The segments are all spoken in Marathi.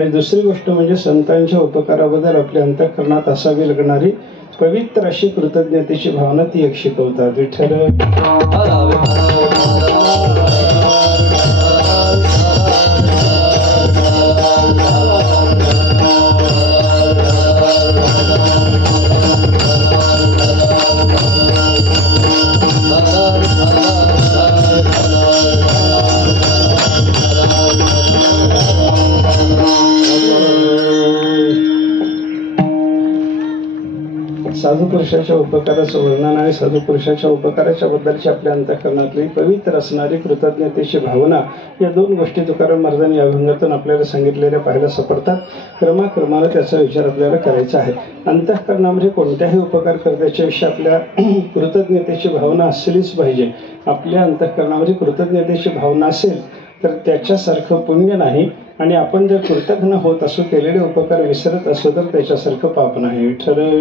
आणि दुसरी गोष्ट म्हणजे संतांच्या उपकाराबद्दल आपल्या अंतःकरणात असावी लागणारी पवित्र अशी कृतज्ञतेची भावना ती एक शिकवतात. विठ्ठल साधू पुरुषाच्या उपकाराचं वर्णन आणि साधू पुरुषाच्या उपकाराच्या बद्दलची आपल्या अंतःकरणातली पवित्र असणारी कृतज्ञतेची भावना या दोन गोष्टी तुकाराम महाराजांनी या अभंगातून आपल्याला सांगितलेल्या पाहायला सापडतात. क्रमाक्रमाने त्याचा विचार आपल्याला करायचा आहे. अंतःकरणामध्ये कोणत्याही उपकार करण्याच्या विषयी आपल्या कृतज्ञतेची भावना असलीच पाहिजे. आपल्या अंतःकरणामध्ये कृतज्ञतेची भावना असेल तर त्याच्यासारखं पुण्य नाही, आणि आपण जर कृतज्ञ होत असो, केलेले उपकार विसरत असो तर त्याच्यासारखं पाप नाही. विठ्ठल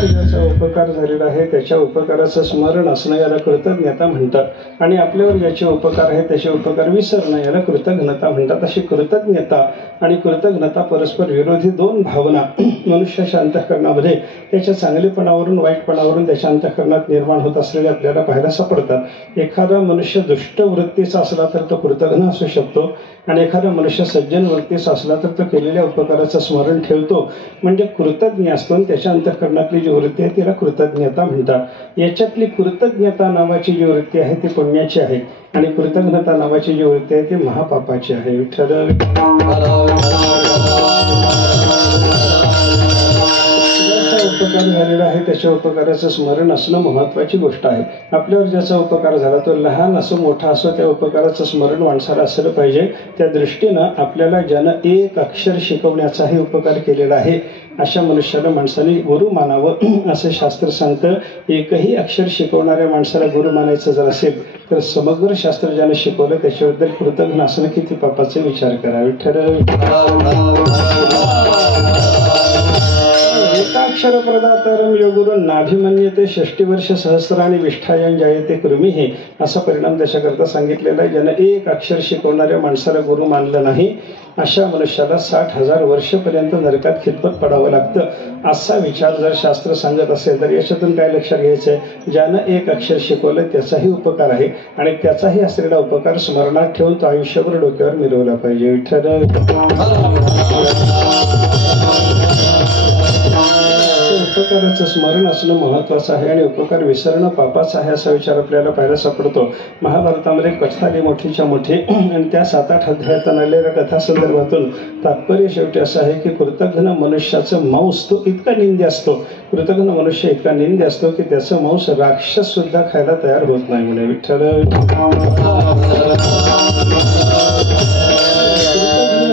ज्याचा उपकार झालेला आहे त्याच्या उपकाराचं स्मरण असणं याला कृतज्ञता म्हणतात, आणि आपल्यावर ज्याचे उपकार आहेत त्याचे उपकार विसरणं याला कृतज्ञता म्हणतात. अशी कृतज्ञता आणि कृतज्ञता परस्पर विरोधी दोन भावना मनुष्याच्या अंतःकरणामध्ये त्याच्या चांगलेपणावरून वाईटपणावरून त्याच्या अंतःकरणात निर्माण होत असलेले आपल्याला पाहायला सापडतात. एखादा मनुष्य दुष्ट वृत्तीचा असला तर तो कृतज्ञ असू शकतो, आणि एखादा मनुष्य सज्जन वृत्तीचा असला तर तो केलेल्या उपकाराचं स्मरण ठेवतो, म्हणजे कृतज्ञ असतो. त्याच्या अंतःकरणातली जी वृत्ती आहे तिला कृतज्ञता म्हणतात. याच्यातली कृतज्ञता नावाची जी वृत्ती आहे ती पुण्याची आहे, आणि कृतज्ञता नावाची जी वृत्ती आहे ती महापापाची आहे. विठ्ठल उपकार झालेला आहे त्याच्या उपकाराचं स्मरण असणं महत्वाची गोष्ट आहे. आपल्यावर ज्याचा उपकार झाला तो लहान असो मोठा असो त्या उपकाराचं स्मरण माणसाला असलं पाहिजे. त्या दृष्टीनं आपल्याला ज्यानं एक अक्षर शिकवण्याचाही उपकार केलेला आहे अशा मनुष्याला माणसाने गुरु मानावं असं शास्त्र सांगतं. एकही अक्षर शिकवणाऱ्या माणसाला गुरु मानायचं जर असेल तर समग्र शास्त्र ज्यानं शिकवलं त्याच्याबद्दल कृतज्ञ असणं किती पापाचे विचार करा. विठ्ठल एकाक्षर प्रदातरम योगुरु नाभिमन्यते षष्टिवर्ष सहस्राणी विष्ठायन जायते कृमी हे असा परिणाम त्याच्याकरता सांगितलेला आहे. ज्यानं एक अक्षर शिकवणाऱ्या माणसाला गुरु मानलं नाही अशा मनुष्याला 60,000 वर्षपर्यंत नरकात खितपत पडावं लागतं असा विचार जर शास्त्र सांगत असेल तर याच्यातून काय लक्षात घ्यायचं आहे? ज्यानं एक अक्षर शिकवलं त्याचाही उपकार आहे, आणि त्याचाही असलेला उपकार स्मरणात ठेवून तो आयुष्यभर डोक्यावर मिरवला पाहिजे. विठ्ठल उपकाराचं स्मरण असणं महत्वाचं आहे, आणि उपकार विसरणं पापाचं आहे असा विचार आपल्याला पाहायला सापडतो. महाभारतामध्ये कथा आली मोठीच्या मोठी, आणि त्या 7-8 अध्यायात आलेल्या कथा संदर्भातून तात्पर्य शेवटी असं आहे की कृतज्ञ मनुष्याचं मांस तो इतका निंद्य असतो, कृतज्ञ मनुष्य इतका निंद्य असतो की त्याचं मांस राक्षस सुद्धा खायला तयार होत नाही. म्हणजे विठ्ठल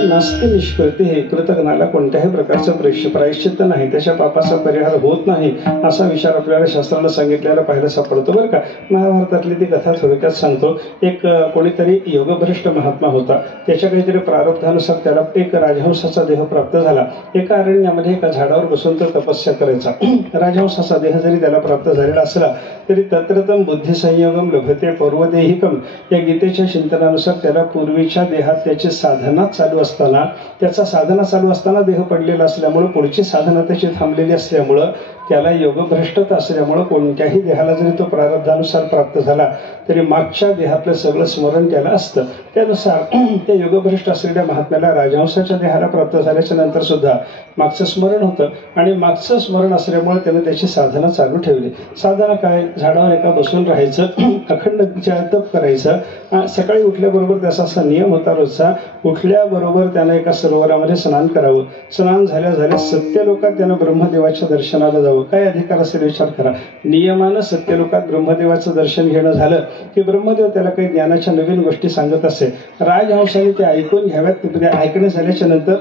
नास्ति निष्कृती हे कृतज्ञाला कोणत्याही प्रकारचं प्रायश्चित्त नाही, त्याच्या पापाचा परिहार होत नाही असा विचार आपल्याला शास्त्रानं सांगितलेला पाहायला सापडतो. बरं का, महाभारतातली ती कथा थोडक्यात सांगतो. एक कोणीतरी योगभ्रष्ट महात्मा होता. त्याच्या काहीतरी प्रारब्धानुसार त्याला एक राजहंसाचा देह प्राप्त झाला. एका अरण्यामध्ये एका झाडावर बसून तो तपस्या करायचा. राजहंसाचा देह जरी त्याला प्राप्त झालेला असला तरी तत्रतम बुद्धिसंयोगम लभते पर्वदेहिकम या गीतेच्या चिंतनानुसार त्याला पूर्वीच्या देहात त्याची साधना चालू असताना देह पडलेला असल्यामुळे पुढची साधना त्याची थांबलेली असल्यामुळं त्याला योगभ्रष्टता असल्यामुळं कोणत्याही देहाला जरी तो प्रारब्धानुसार प्राप्त झाला तरी मागच्या देहातलं सगळं स्मरण त्याला असतं. त्यानुसार त्या योगभ्रष्ट असलेल्या महात्म्याला राजहंसाच्या देहाला प्राप्त झाल्याच्या नंतर सुद्धा मागचं स्मरण होतं, आणि मागचं स्मरण असल्यामुळे त्याने त्याची साधना चालू ठेवली. साधना काय? झाडावर एका बसून राहायचं, अखंड जप करायचं. सकाळी उठल्याबरोबर त्याचा असा नियम होता रोजचा, उठल्याबरोबर त्यानं एका सरोवरामध्ये स्नान करावं. स्नान झाल्या सत्यलोकात त्यानं ब्रह्मदेवाच्या दर्शनाला जावं. काय अधिकार असेल विचार करा. नियमानं सत्यलोकात ब्रह्मदेवाचं दर्शन घेणं झालं की ब्रह्मदेव त्याला काही ज्ञानाच्या नवीन गोष्टी सांगत असे. राजहंसाने ते ऐकून घ्याव्यात. ऐकणं झाल्याच्या नंतर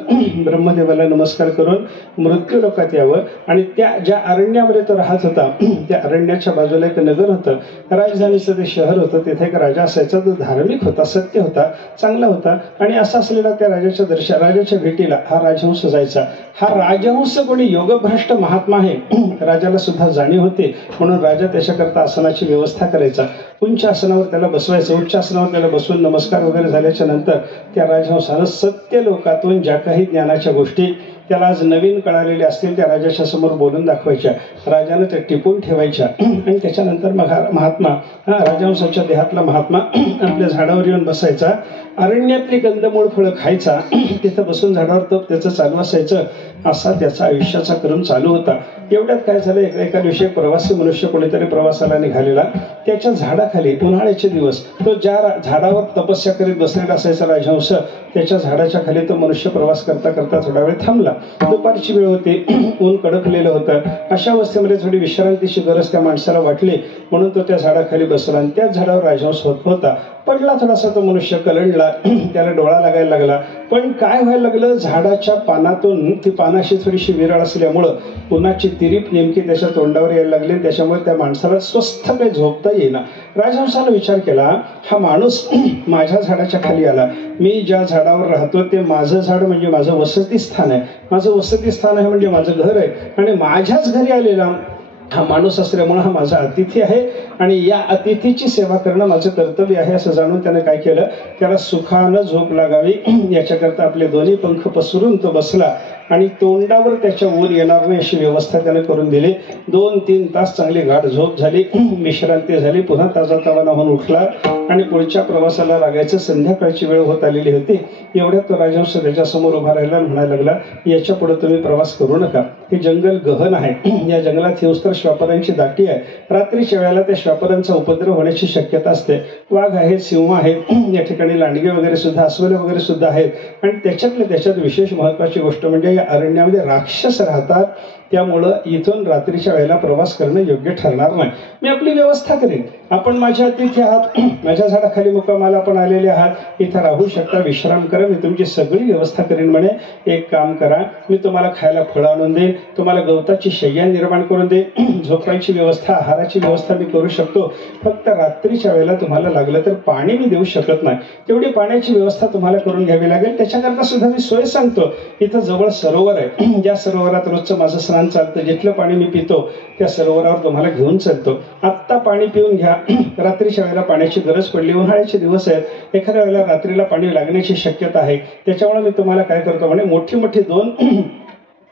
ब्रह्मदेवाला नमस्कार करून मृत्यू लोकात यावं, आणि त्या ज्या अरण्यामध्ये तो राहत होता त्या अरण्याच्या बाजूला एक नगर होतं, राजधानीचं ते शहर होतं. तिथे एक राजा असायचा. तो धार्मिक होता, सत्य होता, चांगला होता, आणि असा असलेला त्या राजाच्या भेटीला हा राजहंस जायचा. हा राजहंस कोणी योगभ्रष्ट महात्मा आहे राजाला सुद्धा जाणीव होते, म्हणून राजा त्याच्याकरता आसनाची व्यवस्था करायचा. उंच आसनावर त्याला बसवायचं. उच्च आसनावर त्याला बसवून नमस्कार वगैरे झाल्याच्या नंतर त्या राजहंसानं सत्य लोकातून ज्या काही ज्ञानाच्या गोष्टी त्याला आज नवीन कळालेल्या असतील त्या राजाच्या समोर बोलून दाखवायच्या. राजानं त्या टिपून ठेवायच्या. आणि त्याच्यानंतर मग महात्मा, राजहंसाच्या देहातला महात्मा आपल्या झाडावर येऊन बसायचा. अरण्यातली कंदमूळ फळं खायचा. तिथं बसून झाडावर तप त्याचं चालू असायचं. असा त्याचा आयुष्याचा क्रम चालू होता. एवढ्यात काय झालं, एका दिवशी प्रवासी मनुष्य कोणीतरी प्रवासाला निघालेला. त्याच्या झाडाखाली उन्हाळ्याचे दिवस तो ज्या झाडावर तपस्या करीत बसलेला असायचा राजहंस, त्याच्या झाडाच्या खाली तो मनुष्य प्रवास करता करता थोडा वेळ थांबला. दुपारची वेळ होती, ऊन कडकलेलं होतं. अशा अवस्थेमध्ये थोडी विश्रांतीची गरज त्या माणसाला वाटली, म्हणून तो त्या झाडाखाली बसला. आणि त्याच झाडावर राजहंस होता. पडला थोडासा तो मनुष्य, कलंडला, त्याला डोळा लागायला लागला. पण काय व्हायला लागलं, झाडाच्या पानातून ती पानाशी थोडीशी विरळ असल्यामुळं उन्हाची तिरीप नेमकी त्याच्या तोंडावर यायला लागली. त्याच्यामुळे त्या माणसाला स्वस्थ काही झोपता येईना. राजहंसानं विचार केला, हा माणूस माझ्या झाडाच्या खाली आला. मी ज्या झाडावर राहतो ते माझं झाड म्हणजे माझं वसतिस्थान आहे. माझं वसतिस्थान आहे म्हणजे माझं घर आहे. आणि माझ्याच घरी आलेला हा माणूस असल्यामुळे हा माझा अतिथी आहे आणि या अतिथीची सेवा करणं माझं कर्तव्य आहे असं जाणून त्याने काय केलं, त्याला सुखानं झोप लागावी याच्याकरता आपले दोन्ही पंख पसरून तो बसला आणि तोंडावर त्याच्या ऊर येणार नाही अशी व्यवस्था त्याने करून दिली. 2-3 तास चांगली गाढ झोप झाली, विश्रांती झाली. पुन्हा ताजातवाना होऊन उठला आणि पुढच्या प्रवासाला लागायचं. संध्याकाळची वेळ होत आलेली होती. एवढ्यात तो राजहंस त्याच्यासमोर उभा राहिला आणि म्हणायला लागला, याच्या पुढे तुम्ही प्रवास करू नका. हे जंगल गहन आहे. या जंगलात हिंस्त्र श्वापरांची दाटी आहे. रात्रीच्या वेळेला त्या श्वापरांचा उपद्रव होण्याची शक्यता असते. वाघ आहेत, सिंह आहेत, या ठिकाणी लांडगे वगैरे सुद्धा, अस्वले वगैरे सुद्धा आहेत. आणि त्याच्यात विशेष महत्वाची गोष्ट म्हणजे या अरण्यामध्ये राक्षस राहतात. त्यामुळं इथून रात्रीच्या वेळेला प्रवास करणं योग्य ठरणार नाही. मी आपली व्यवस्था करेन. आपण माझ्या अतिथी आहात, माझ्या झाडाखाली मुक्कामाला आपण आलेले आहात, इथं राहू शकता, विश्राम करा, मी तुमची सगळी व्यवस्था करेन. म्हणे एक काम करा, मी तुम्हाला खायला फळं आणून देईन, तुम्हाला गवताची शय्या निर्माण करून देईन, झोपायची व्यवस्था, आहाराची व्यवस्था मी करू शकतो. फक्त रात्रीच्या वेळेला तुम्हाला लागलं तर पाणी मी देऊ शकत नाही. तेवढी पाण्याची व्यवस्था तुम्हाला करून घ्यावी लागेल. त्याच्याकरता सुद्धा मी सोय सांगतो. इथं जवळ सरोवर आहे. ज्या सरोवरात रोजचं माझं स्नान चालतं. जिथलं पाणी मी पितो त्या सरोवरावर तुम्हाला घेऊन चालतो. आत्ता पाणी पिऊन घ्या. रात्रीच्या वेळेला पाण्याची गरज पडली, उन्हाळ्याचे दिवस आहेत, एखाद्या वेळेला रात्रीला पाणी लागण्याची शक्यता आहे. त्याच्यामुळे मी तुम्हाला काय करतो, म्हणे मोठी मोठी 2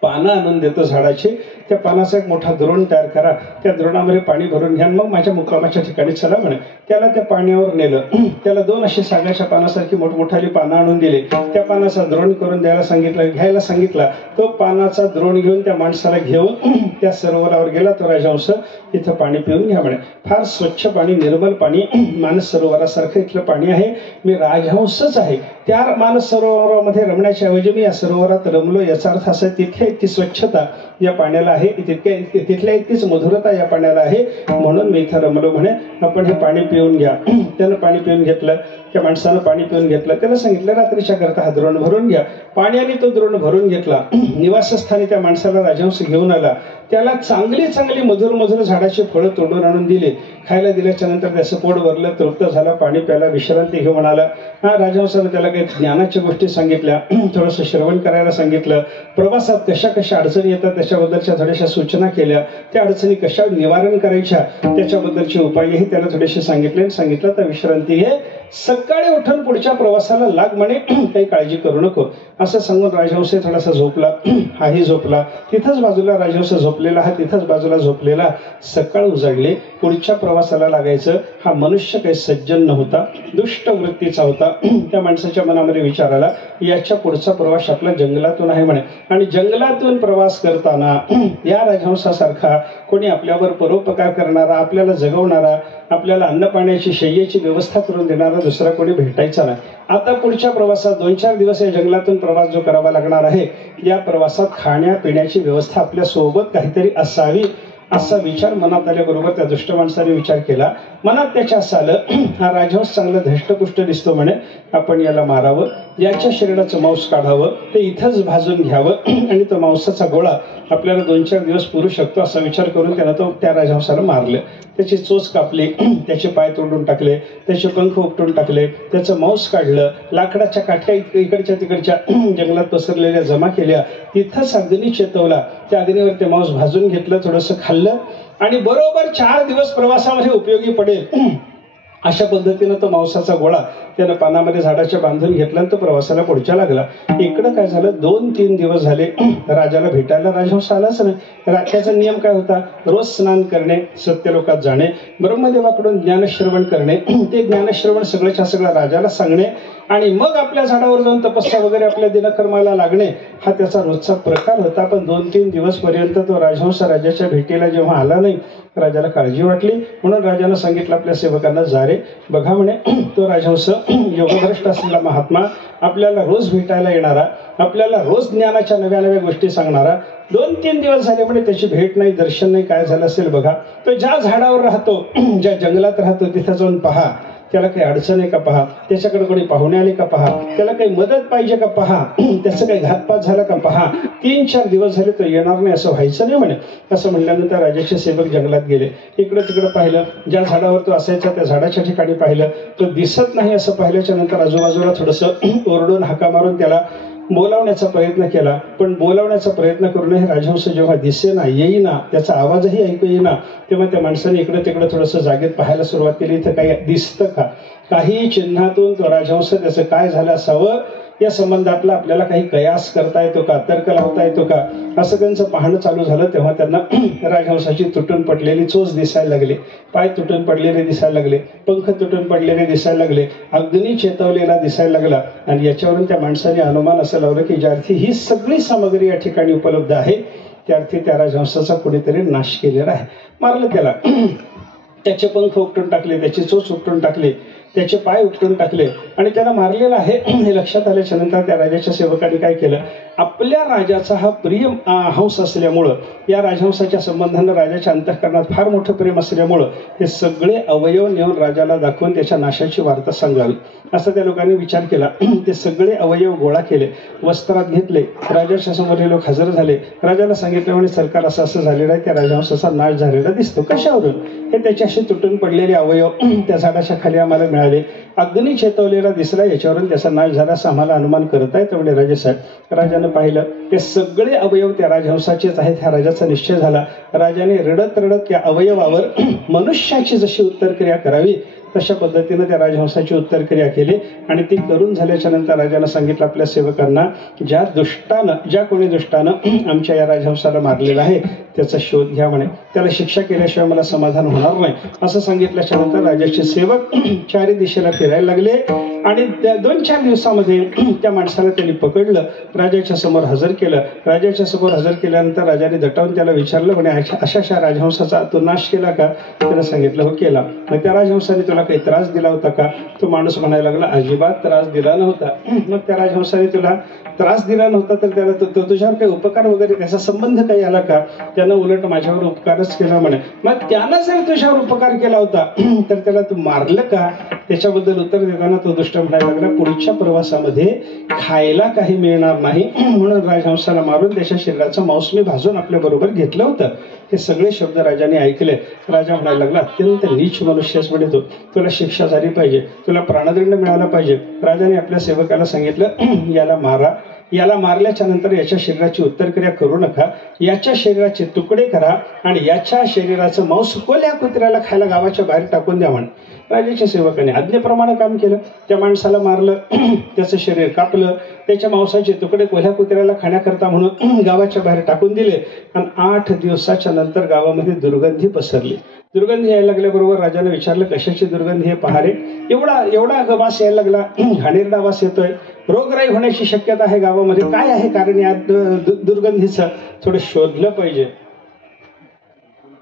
पानं आणून देतो झाडाची. त्या पानाचा एक मोठा द्रोण तयार करा, त्या द्रोणामध्ये पाणी भरून घ्या, मग माझ्या मुक्कामाच्या ठिकाणी चला म्हणे. त्याला त्या पाण्यावर नेलं. त्याला 2 अशी सागाच्या पानासारखी मोठमोठाली पानं आणून दिली. त्या पानाचा द्रोण करून द्यायला सांगितलं, घ्यायला सांगितला. तो पानाचा द्रोण घेऊन त्या माणसाला घेऊन त्या सरोवरावर गेला. तो राजहंस, इथं पाणी पिऊन घ्या म्हणे. फार स्वच्छ पाणी, निर्मल पाणी, मानस सरोवरासारखं इथलं पाणी आहे. मी राजहंसच आहे. त्या मानस सरोवरामध्ये रमण्याच्या ऐवजी मी या सरोवरात रमलो. याचा अर्थ असा, तिथे इतकी स्वच्छता या पाण्याला आहे, तिथल्या इतकीच मधुरता या पाण्याला आहे, म्हणून मी इथं रमलो म्हणे. आपण हे पाणी पिऊन घ्या. त्यानं पाणी पिऊन घेतलं. त्या माणसानं पाणी पिऊन घेतलं. त्याला सांगितलं, रात्रीच्या करता हा द्रोण भरून घ्या. पाण्याने तो द्रोण भरून घेतला. निवासस्थानी त्या माणसाला राजहंस घेऊन आला. त्याला चांगली चांगली मधुर मधुर झाडाची फळं तोडून आणून दिली. खायला दिल्याच्या नंतर त्याचं पोट भरलं, तृप्त झाला, पाणी प्यायला, विश्रांती घेऊन आला. राजहंसानं त्याला काही ज्ञानाच्या गोष्टी सांगितल्या, थोडंसं श्रवण करायला सांगितलं. प्रवासात कशा कशा अडचणी येतात त्याच्याबद्दलच्या थोड्याशा सूचना केल्या. त्या अडचणी कशा निवारण करायच्या त्याच्याबद्दलचे उपायही त्याला थोडेसे सांगितले. सांगितलं तर विश्रांती घे, सकाळी उठून पुढच्या प्रवासाला लाग म्हणे, काही काळजी करू नको असं सांगून राजहंस थोडासा झोपला. हाही झोपला. तिथंच बाजूला राजहंस झोपलेला, हा तिथंच बाजूला झोपलेला. सकाळ उजाडले, पुढच्या प्रवासाला लागायचं. हा मनुष्य काही सज्जन नव्हता, दुष्ट वृत्तीचा होता. त्या माणसाच्या मनामध्ये विचार आला, याच्या पुढचा प्रवास आपला जंगलातून आहे म्हणे. आणि जंगलातून प्रवास करताना या राजहंसासारखा कोणी आपल्यावर परोपकार करणारा, आपल्याला जगवणारा, आपल्याला अन्न पाण्याची शय्येची व्यवस्था करून देणारा दुसरा कोणी भेटायचा नाही. आता पुढच्या प्रवासात 2-4 दिवस या जंगलातून प्रवास जो करावा लागणार आहे, या प्रवासात खाण्यापिण्याची व्यवस्था आपल्या सोबत काहीतरी असावी असा विचार मनात आल्याबरोबर त्या दुष्ट माणसाने विचार केला. मनात त्याच्या असं आलं, हा राजहंस चांगला धष्टपुष्ट दिसतो म्हणे, आपण याला मारावं, याच्या शरीराचं मांस काढावं, ते इथंच भाजून घ्यावं आणि तो मांसाचा गोळा आपल्याला 2-4 दिवस पुरू शकतो असा विचार करून त्यानं तो त्या राजहंसाला मारलं. त्याची चोच कापली, त्याचे पाय तोडून टाकले, त्याचे पंख उपटून टाकले, त्याचं मांस काढलं, लाकडाच्या काठ्या इकडच्या तिकडच्या जंगलात पसरलेल्या जमा केल्या, तिथंच अग्नी चेतवला. त्या अग्नीवर ते मांस भाजून घेतलं, थोडंसं खाल्लं आणि बरोबर 4 दिवस प्रवासामध्ये उपयोगी पडेल अशा पद्धतीनं तो मांसाचा गोळा त्यानं पानामध्ये झाडाच्या बांधून घेतला आणि तो प्रवासाला पुढच्या लागला. इकडं काय झालं, 2-3 दिवस झाले राजाला भेटायला राजहंस आलाच नाही. त्याचा नियम काय होता, रोज स्नान करणे, सत्यलोकात जाणे, ब्रह्मदेवाकडून ज्ञानश्रवण करणे, ते ज्ञानश्रवण सगळ्याच्या सगळं राजाला सांगणे आणि मग आपल्या झाडावर जाऊन तपस्या वगैरे आपल्या दिनकर्माला लागणे, हा त्याचा रोजचा प्रकार होता. पण 2-3 दिवस पर्यंत तो राजहंस राजाच्या भेटीला जेव्हा आला नाही, राजाला काळजी वाटली. म्हणून राजानं सांगितलं आपल्या सेवकांना, जा रे बघा म्हणे, तो राजहंस योगभ्रष्ट असलेला महात्मा, आपल्याला रोज भेटायला येणारा, आपल्याला रोज ज्ञानाच्या नव्या नव्या गोष्टी सांगणारा, 2-3 दिवस झाले म्हणे त्याची भेट नाही, दर्शन नाही, काय झालं असेल बघा. तो ज्या झाडावर राहतो, ज्या जंगलात राहतो, तिथं जाऊन पहा, त्याला काही अडचण आहे का पहा, त्याच्याकडे कोणी पाहुणे आले का पहा, त्याला काही मदत पाहिजे का पहा, त्याचं काही घातपात झाला का पहा. 3-4 दिवस झाले तो येणार नाही, असं व्हायचं नाही म्हणे. असं म्हणल्यानंतर राजाचे सेवक जंगलात गेले, इकडं तिकडं पाहिलं, ज्या झाडावर तो असायचा त्या झाडाच्या ठिकाणी पाहिलं, तो दिसत नाही. असं पाहिल्याच्या नंतर आजूबाजूला थोडंसं ओरडून हाका मारून त्याला बोलावण्याचा प्रयत्न केला. पण बोलावण्याचा प्रयत्न करूनही राजहंस जेव्हा दिसेना, येईना, त्याचा आवाजही ऐकू येईना, तेव्हा त्या माणसाने इकडं तिकडं थोडंसं जागेत पाहायला सुरुवात केली, इथं काही दिसतं का, काही चिन्हातून तो राजहंस त्याचं काय झालं असावं या संबंधातला आपल्याला काही कयास करता येतो का, तर्क लावता येतो का, असं त्यांचं पाहणं चालू झालं. तेव्हा त्यांना राजहंसाची तुटून पडलेली चोच दिसायला लागली, पाय तुटून पडलेले दिसायला लागले, पंख तुटून पडलेले दिसायला लागले, अग्नी चेतवलेला दिसायला लागला. आणि याच्यावरून त्या माणसाने अनुमान असं लावलं की ज्यार्थी ही सगळी सामग्री या ठिकाणी उपलब्ध आहे, त्यार्थी त्या राजहंसाचा कुणीतरी नाश केलेला आहे. मारलं त्याला, त्याचे पंख उपटून टाकले, त्याची चोच उपटून टाकली, त्याचे पाय उपटून टाकले आणि त्याला मारलेला आहे हे लक्षात आल्याच्या नंतर त्या राजाच्या सेवकांनी काय केलं, आपल्या राजाचा हा प्रिय हंस असल्यामुळं, या राजहंसाच्या संबंधानं राजाच्या अंतःकरणात फार मोठं प्रेम असल्यामुळं हे सगळे अवयव नेऊन राजाला दाखवून त्याच्या नाशाची वार्ता सांगावी, असं त्या लोकांनी विचार केला. ते सगळे अवयव गोळा केले, वस्त्रात घेतले, राजाच्या समोर हे लोक हजर झाले. राजाला सांगितलं म्हणे, सरकार असं असं झालेलं आहे, त्या राजहंसाचा नाश झालेला दिसतो. कशावरून, हे त्याच्याशी तुटून पडलेले अवयव त्या झाडाच्या खाली आम्हाला मिळाले, अग्नी चेतवलेला दिसला, याच्यावरून त्याचा नाश झाला असं आम्हाला अनुमान करत आहे. त्यामुळे राजेसाहेब, राजानं पाहिलं ते सगळे अवयव त्या राजहंसाचेच आहेत, ह्या राजाचा निश्चय झाला. राजाने रडत रडत त्या अवयवावर मनुष्याची जशी उत्तरक्रिया करावी तशा पद्धतीनं त्या राजहंसाची उत्तरक्रिया केली. आणि ती करून झाल्याच्या नंतर राजानं सांगितलं आपल्या सेवकांना, ज्या कोणी दुष्टानं आमच्या या राजहंसाला मारलेला आहे त्याचा शोध घ्या म्हणे, त्याला शिक्षा केल्याशिवाय मला समाधान होणार नाही, असं सांगितल्याच्या नंतर राजाचे सेवक चारी दिशेला फिरायला लागले. आणि त्या 2-4 दिवसामध्ये त्या माणसाला त्यांनी पकडलं, राजाच्या समोर हजर केलं. राजाच्या समोर हजर केल्यानंतर राजाने दटावून त्याला विचारलं म्हणे, अशा राजहंसाचा तो नाश केला का? त्यानं सांगितलं, हो केला. मग त्या राजहंसाने तुला काही त्रास दिला होता का? तो माणूस म्हणायला लागला, अजिबात त्रास दिला नव्हता. मग त्या राजहंसाने तुला त्रास दिला नव्हता तर त्याला तुझ्यावर काही उपकार वगैरे त्याचा संबंध काही आला का? त्यानं उलट माझ्यावर उपकारच केला म्हणे. मग त्यानं जर तुझ्यावर उपकार केला होता तर त्याला तू मारलं का? त्याच्याबद्दल उत्तर देताना तो दुष्ट म्हणायला लागला, पुढच्या प्रवासामध्ये खायला काही मिळणार नाही म्हणून राजहंसाला मारून त्याच्या शरीराचं मांस मी भाजून आपल्या बरोबर घेतलं होतं. हे सगळे शब्द राजाने ऐकले. राजा म्हणायला लागला, अत्यंत नीच मनुष्यच म्हणे तू, तुला शिक्षा झाली पाहिजे, तुला प्राणदंड मिळाला पाहिजे. राजाने आपल्या सेवकाला सांगितलं, याला मारा. याला मारल्याच्या नंतर याच्या शरीराची उत्तरक्रिया करू नका, याच्या शरीराचे तुकडे करा आणि याच्या शरीराचं मांस कोल्या कुत्र्याला खायला गावाच्या बाहेर टाकून द्या म्हण. राजाच्या सेवकाने आज्ञेप्रमाणे काम केलं. त्या माणसाला मारलं, त्याचं शरीर कापलं, त्याच्या मांसाचे तुकडे कोल्ह्या कुत्र्याला खाण्याकरता म्हणून गावाच्या बाहेर टाकून दिले. आणि 8 दिवसाच्या नंतर गावामध्ये दुर्गंधी पसरली. दुर्गंधी यायला लागल्याबरोबर राजाने विचारलं, कशाची दुर्गंधी हे पहा रे. एवढा वास यायला लागला, घाणेरडा वास येतोय, रोगराई होण्याची शक्यता आहे गावामध्ये, काय आहे कारण या दुर्गंधीचं? थोडं शोधलं पाहिजे.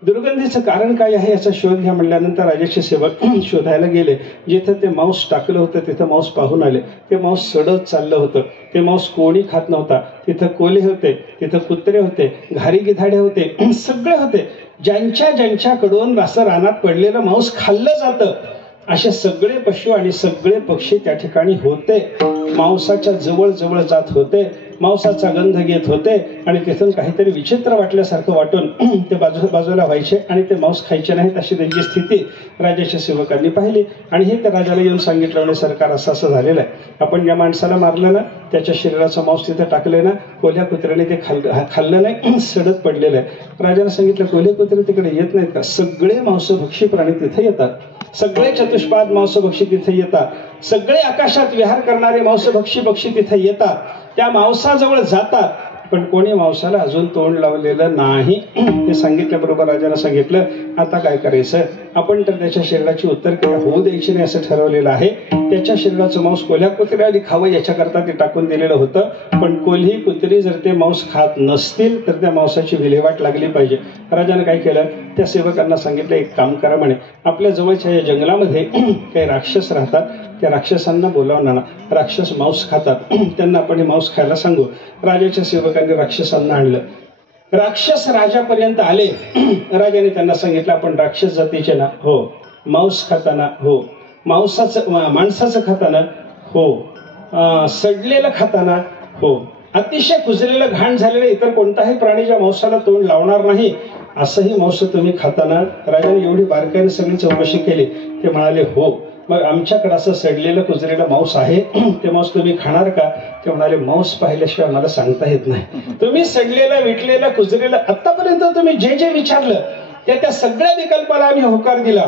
दुर्गंधीचं कारण काय आहे याचा शोध घ्या म्हणल्यानंतर राजाचे सेवक शोधायला गेले. जिथं ते मांस टाकलं होतं तिथं मांस पाहून आले. ते मांस सडत चाललं होतं. ते मांस कोणी खात नव्हता. तिथं कोल्हे होते, तिथं कुत्रे होते, घारी गिधाडे होते, सगळे होते. ज्यांच्याकडून असं रानात पडलेलं मांस खाल्लं जातं असे सगळे पशु आणि सगळे पक्षी त्या ठिकाणी होते. मांसाच्या जवळ जवळ जात होते. मांसाचा गंध घेत होते आणि तिथून काहीतरी विचित्र वाटल्यासारखं वाटून ते बाजूला व्हायचे आणि ते मांस खायचे नाहीत अशी त्यांची स्थिती राजाच्या सेवकांनी पाहिली. आणि हे त्या राजाला येऊन सांगितलं, म्हणजे सरकार असं असं झालेलं आहे, आपण ज्या माणसाला मारलं ना त्याच्या शरीराचं मांस तिथे टाकले ना, कोल्ह्या कुत्र्याने ते खाल्लं नाही, सडत पडलेलं आहे. राजाने सांगितलं, कोल्हे कुत्रे तिकडे येत नाहीत का? सगळे मांसभक्षी प्राणी तिथे येतात, सगळे चतुष्पाद मांसभक्षी तिथे येतात, सगळे आकाशात विहार करणारे मांसभक्षी पक्षी तिथे येतात, त्या मांसाजवळ जातात, पण कोणी मांसाला अजून तोंड लावलेलं नाही. हे सांगितल्याबरोबर राजाने सांगितलं, आता काय करायचं? आपण तर त्याच्या शरीराची उत्तरक्रिया होऊ द्यायची नाही असं ठरवलेलं आहे. त्याच्या शरीराचं मांस कोल्ह्या कुत्र्याने खावं याच्याकरता ते टाकून दिलेलं होतं, पण कोल्ही कुत्री जर ते मांस खात नसतील तर त्या मांसाची विल्हेवाट लागली पाहिजे. राजाने काय केलं, त्या सेवकांना सांगितलं, एक काम करा म्हणे, आपल्या जवळच्या या जंगलामध्ये काही राक्षस राहतात, त्या राक्षसांना बोलावून आणा, राक्षस मांस खातात, त्यांना आपण हे मांस खायला सांगू. राजाच्या सेवकांनी राक्षसांना आणलं. राक्षस राजापर्यंत आले. राजाने त्यांना सांगितलं, आपण राक्षस जातीचे ना? हो. मांस खाताना? हो. माणसाचं खाताना? हो. सडलेलं खाताना? हो. अतिशय कुजलेलं घाण झालेलं इतर कोणताही प्राणीच्या मांसाला तोंड लावणार नाही असंही मांस तुम्ही खाताना? राजाने एवढी बारकाईने सगळी चौकशी केली. ते म्हणाले, हो. मग आमच्याकडे असं सडलेलं कुजलेलं मांस आहे, ते मांस तुम्ही खाणार का? ते म्हणाले, मांस पाहिल्याशिवाय मला सांगता येत नाही. तुम्ही सडलेलं, विटलेलं, कुजलेलं, आतापर्यंत तुम्ही जे जे विचारलं त्या सगळ्या विकल्पाला आम्ही होकार दिला,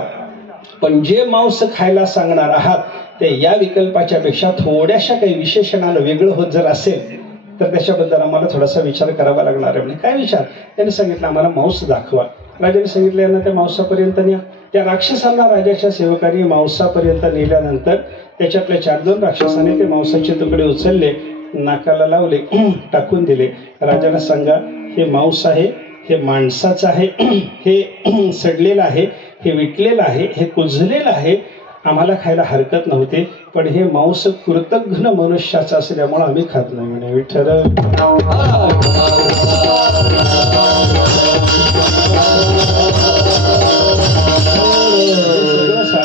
पण जे मांस खायला सांगणार आहात ते या विकल्पाच्या पेक्षा थोड्याशा काही विशेषणानं वेगळं होत जर असेल तर त्याच्याबद्दल आम्हाला थोडासा विचार करावा लागणार आहे. काय विचार? त्यांनी सांगितलं, आम्हाला मांस दाखवा. राजाने सांगितलं, यांना त्या मांसापर्यंत न्या. त्या राक्षसांना राजाच्या सेवकांनी मांसापर्यंत नेल्यानंतर त्याच्यातल्या 4-2 राक्षसांनी ते मांसाचे तुकडे उचलले, नाकाला लावले, टाकून दिले. राजाला सांगा, हे मांस आहे, हे माणसाचं आहे, हे सडलेलं आहे, हे विटलेलं आहे, हे कुजलेलं आहे, आम्हाला खायला हरकत नव्हते, पण हे मांस कृतघ्न मनुष्याचं असल्यामुळे आम्ही खात नाही म्हणे. विठ्ठल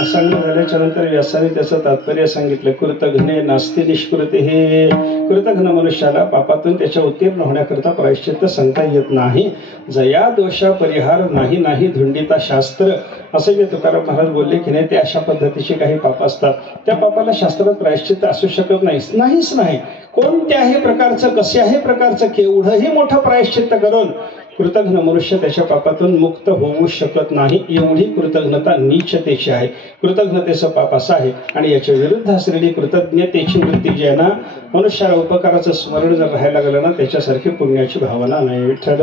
सांगणं झाल्याच्या नंतर व्यासाने त्याचं तात्पर्य सांगितलं. कृतघ्ने नास्ति निष्कृते. हे कृतघ्न मनुष्याला पापातून त्याच्या उत्तीर्ण होण्याकरता प्रायश्चित्त सांगता येत नाही. जया दोषा परिहार नाही धुंडिता शास्त्र, असे जे तुकाराम महाराज बोलले की नाही, ते अशा पद्धतीचे काही पाप असतात. त्या पापाला शास्त्रात प्रायश्चित्त असू शकत नाहीच नाही. कोणत्याही प्रकारचं, कशाही प्रकारचं, केवढंही मोठं प्रायश्चित्त करून कृतघ्न मनुष्य त्याच्या पापातून मुक्त होऊ शकत नाही. एवढी कृतज्ञता नीचतेची आहे. कृतज्ञतेचं पाप असं आहे. आणि याच्या विरुद्ध असलेली कृतज्ञतेची वृत्ती जी आहे ना, मनुष्याला उपकाराचं स्मरण जर राहायला लागलं ना, त्याच्यासारखी पुण्याची भावना नाही. विठ्ठल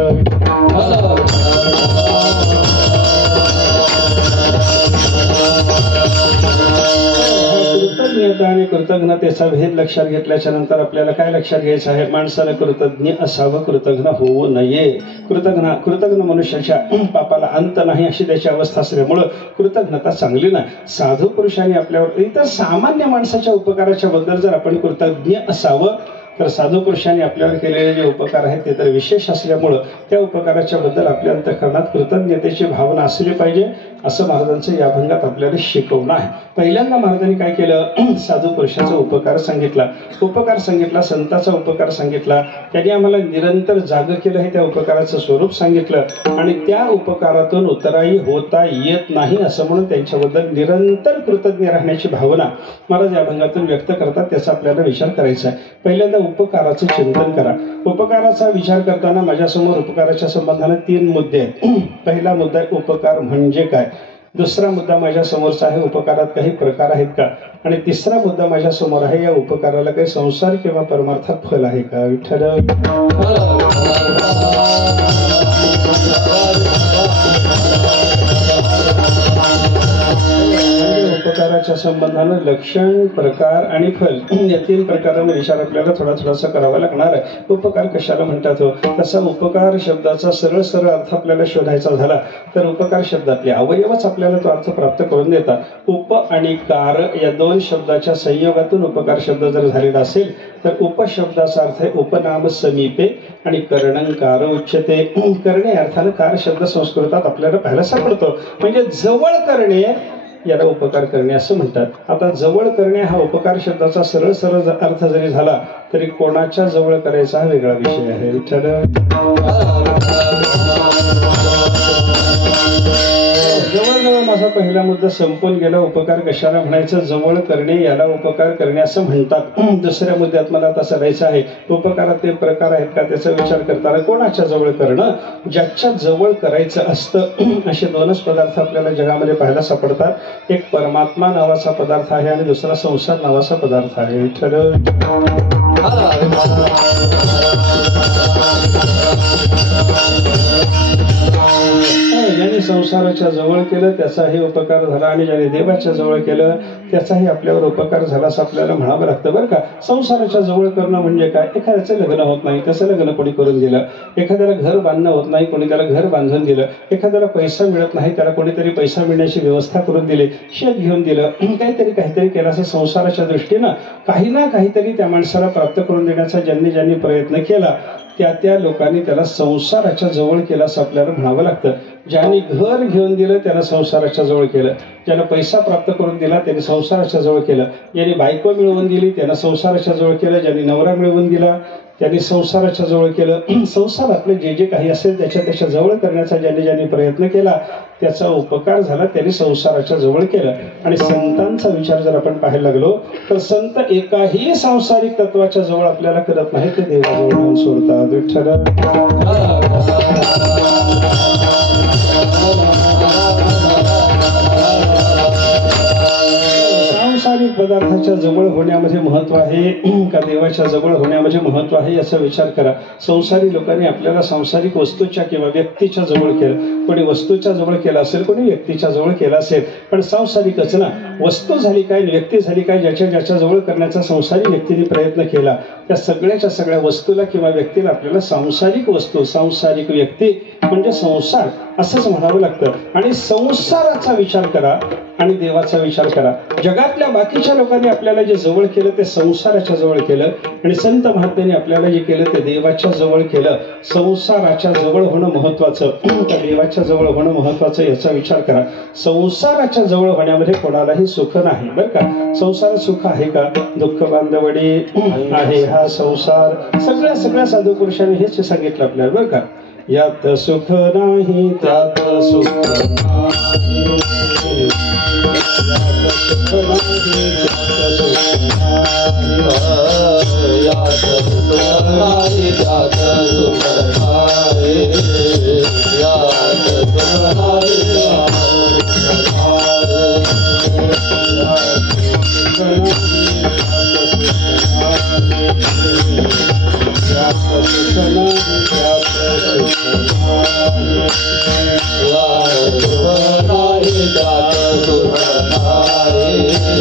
कृतज्ञता आणि कृतज्ञतेचा भेद लक्षात घेतल्याच्या नंतर आपल्याला काय लक्षात घ्यायचं आहे? माणसाला कृतज्ञ असावं, कृतज्ञ होऊ नये. कृतज्ञ मनुष्याच्या पापाला अंत नाही अशी त्याची अवस्था असल्यामुळं कृतज्ञता चांगली नाही. साधू पुरुषांनी आपल्यावर, इतर सामान्य माणसाच्या उपकाराच्या बद्दल जर आपण कृतज्ञ असावं, तर साधू पुरुषांनी आपल्याला केलेले जे उपकार आहेत ते तर विशेष असल्यामुळं त्या उपकाराच्या बद्दल आपल्या अंतःकरणात कृतज्ञतेची भावना असली पाहिजे, असं महाराजांचं या अभंगात आपल्याला शिकवणं आहे. पहिल्यांदा महाराजांनी काय केलं? साधू पुरुषाचा उपकार सांगितला, संताचा उपकार सांगितला. त्यांनी आम्हाला निरंतर जाग केलं हे त्या उपकाराचं स्वरूप सांगितलं आणि त्या उपकारातून उतराई होता येत नाही असं म्हणून त्यांच्याबद्दल निरंतर कृतज्ञ राहण्याची भावना महाराज या अभंगातून व्यक्त करतात. त्याचा आपल्याला विचार करायचा आहे. पहिल्यांदा उपकाराचं चिंतन करा. उपकाराचा विचार करताना माझ्यासमोर उपकाराच्या संबंधाने 3 मुद्दे आहेत. पहिला मुद्दा आहे उपकार म्हणजे काय. दुसरा मुद्दा माझ्या समोरचा आहे, उपकारात काही प्रकार आहेत का. आणि तिसरा मुद्दा माझ्या समोर आहे, या उपकाराला काही संसार किंवा परमार्थात फल आहे का. विठ्ठल उपकाराच्या संबंधानं लक्षण, प्रकार आणि फल या 3 प्रकारांचा विचार आपल्याला थोडासा करावा लागणार आहे. उपकार कशाला म्हणतात हो? तसा उपकार शब्दाचा सरळ अर्थ आपल्याला शोधायचा झाला तर उपकार शब्दातले अवयवच आपल्याला तो अर्थ प्राप्त करून देतात. उप आणि कार या 2 शब्दाच्या संयोगातून उपकार शब्द जर झालेला असेल तर उपशब्दाचा अर्थ आहे उपनाम समीपे आणि करणंकार उच्यते. करणे अर्थानं कार शब्द संस्कृतात आपल्याला पाहायला सापडतो, म्हणजे जवळ करणे याला उपकार करणे असं म्हणतात. आता जवळ करणे हा उपकार शब्दाचा सरळ सरळ अर्थ जरी झाला तरी कोणाच्या जवळ करायचा हा वेगळा विषय आहे. जवळजवळ माझा पहिला मुद्दा संपून गेला. उपकार कशाला म्हणायचं? जवळ करणे याला उपकार करणे असं म्हणतात. दुसऱ्या मुद्द्यात मला आता सरायचं आहे, उपकारात ते प्रकार आहेत का त्याचा विचार करताना कोणाच्या जवळ करणं, ज्याच्या जवळ करायचं असतं असे दोनच पदार्थ आपल्याला जगामध्ये पाहायला सापडतात. एक परमात्मा नावाचा पदार्थ आहे आणि दुसरा संसार नावाचा पदार्थ आहे. ज्याने संसाराच्या जवळ केलं त्याचाही उपकार झाला आणि ज्याने देवाच्या जवळ केलं त्याचाही आपल्यावर उपकार झाला असं आपल्याला म्हणावं लागतं बरं का. संसाराच्या जवळ करणं म्हणजे काय? एखाद्याचं लग्न होत नाही त्याचं लग्न कोणी करून दिलं, एखाद्याला घर बांधणं होत नाही कोणी त्याला घर बांधून दिलं, एखाद्याला पैसा मिळत नाही त्याला कोणीतरी पैसा मिळण्याची व्यवस्था करून दिली, शेत घेऊन दिलं, काहीतरी केलं. असं संसाराच्या दृष्टीनं काही ना काहीतरी त्या माणसाला प्राप्त करून देण्याचा ज्यांनी प्रयत्न केला त्या लोकांनी त्याला संसाराच्या जवळ केलं असं आपल्याला म्हणावं लागतं. ज्यांनी घर घेऊन दिलं त्याला संसाराच्या जवळ केलं, ज्यानं पैसा प्राप्त करून दिला त्याने संसाराच्या जवळ केलं, ज्यांनी बायको मिळवून दिली त्यानं संसाराच्या जवळ केलं, ज्यांनी नवरा मिळवून दिला त्यांनी संसाराच्या जवळ केलं. संसारातलं जे काही असेल त्याच्या जवळ करण्याचा ज्यांनी प्रयत्न केला त्याचा उपकार झाला, त्यांनी संसाराच्या जवळ केलं. आणि संतांचा विचार जर आपण पाहायला लागलो तर संत एकाही सांसारिक तत्वाच्या जवळ आपल्याला करत नाही, ते देवाजवळ सोडतात. सांसारिक पदार्थाच्या जवळ होण्यामध्ये महत्व आहे का देवाच्या जवळ होण्यामध्ये महत्व आहे याचा विचार करा. संसारी लोकांनी आपल्याला सांसारिक वस्तूच्या किंवा व्यक्तीच्या जवळ केलं, कोणी वस्तूच्या जवळ केला असेल कोणी व्यक्तीच्या जवळ केला असेल, पण सांसारिकच ना. वस्तू झाली काय व्यक्ती झाली काय, ज्याच्या जवळ करण्याचा संसारी व्यक्तीने प्रयत्न केला त्या सगळ्याच्या सगळ्या वस्तूला किंवा व्यक्तीला आपल्याला सांसारिक वस्तू सांसारिक व्यक्ती म्हणजे संसार असंच म्हणावं लागतं. आणि संसाराचा विचार करा आणि देवाचा विचार करा. जगातल्या बाकीच्या लोकांनी आपल्याला जे जवळ केलं ते संसाराच्या जवळ केलं आणि संत महात्म्यांनी आपल्याला जे केलं ते देवाच्या जवळ केलं. संसाराच्या जवळ होणं महत्वाचं का देवाच्या जवळ होणं महत्वाचं याचा विचार करा. संसाराच्या जवळ होण्यामध्ये कोणालाही सुख नाही बरं का. संसारात सुख आहे का? दुःख बांधवडी आहे हा संसार. सगळ्या साधू पुरुषांनी हेच सांगितलं आपल्याला बरं का. यात सुख नाही त्यात सुख नाही, यात सुख नाही त्यात सुख नाही, यात सुख नाही त्यात सुख नाही, यात सुख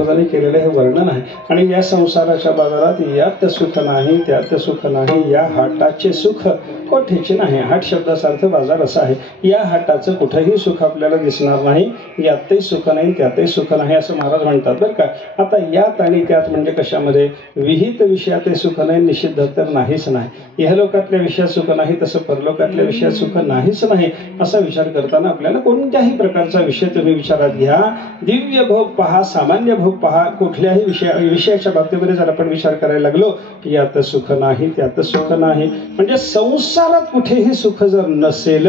महाराजांनी केलेलं हे वर्णन आहे. आणि या संसाराच्या बाजारात यात सुख नाही त्यात सुख नाही, या हाटाचे सुख कोठेचे नाही. हाट शब्दाचा अर्थ बाजार असा आहे. या हाटाचं कुठेही सुख आपल्याला दिसणार नाही, यातही सुख नाही त्यातही सुख नाही असं महाराज म्हणतात बरं का. आता यात आणि त्यात म्हणजे कशामध्ये? विहित विषयातही सुख नाही, निषिद्ध तर नाहीच नाही. इहलोकातल्या विषयात सुख नाही तसं परलोकातल्या विषयात सुख नाहीच नाही. असा विचार करताना आपल्याला कोणत्याही प्रकारचा विषय तुम्ही विचारात घ्या. दिव्य भोग पहा, सामान्य भोग पहा, कुठल्याही विषयाच्या बाबतीमध्ये जर आपण विचार करायला लागलो यात सुख नाही त्यात सुख नाही, म्हणजे संसारात कुठेही सुख जर नसेल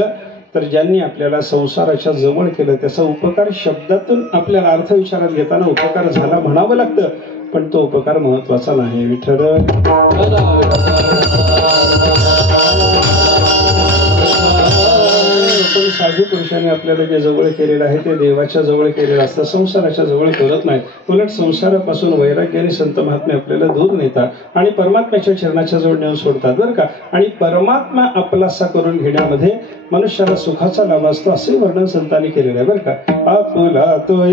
तर ज्यांनी आपल्याला संसाराच्या जवळ केलं त्याचा उपकार शब्दातून आपल्याला अर्थ विचारात घेताना उपकार झाला म्हणावं लागतं, पण तो उपकार महत्वाचा नाही. विठ्ठल पण साधू पुरुषांनी आपल्याला जे जवळ केलेलं आहे ते देवाच्या जवळ केलेलं असतं, संसाराच्या जवळ करत नाही. उलट संसारापासून वैराग्याने संत महात्मे आपल्याला दूर नेतात आणि परमात्म्याच्या चरणाच्या जवळ नेऊन सोडतात बरं का. आणि परमात्मा आपलासा करून घेण्यामध्ये मनुष्याला सुखाचा लाभ असतो असे वर्णन संतांनी केलेलं आहे बरं का. आपुला तो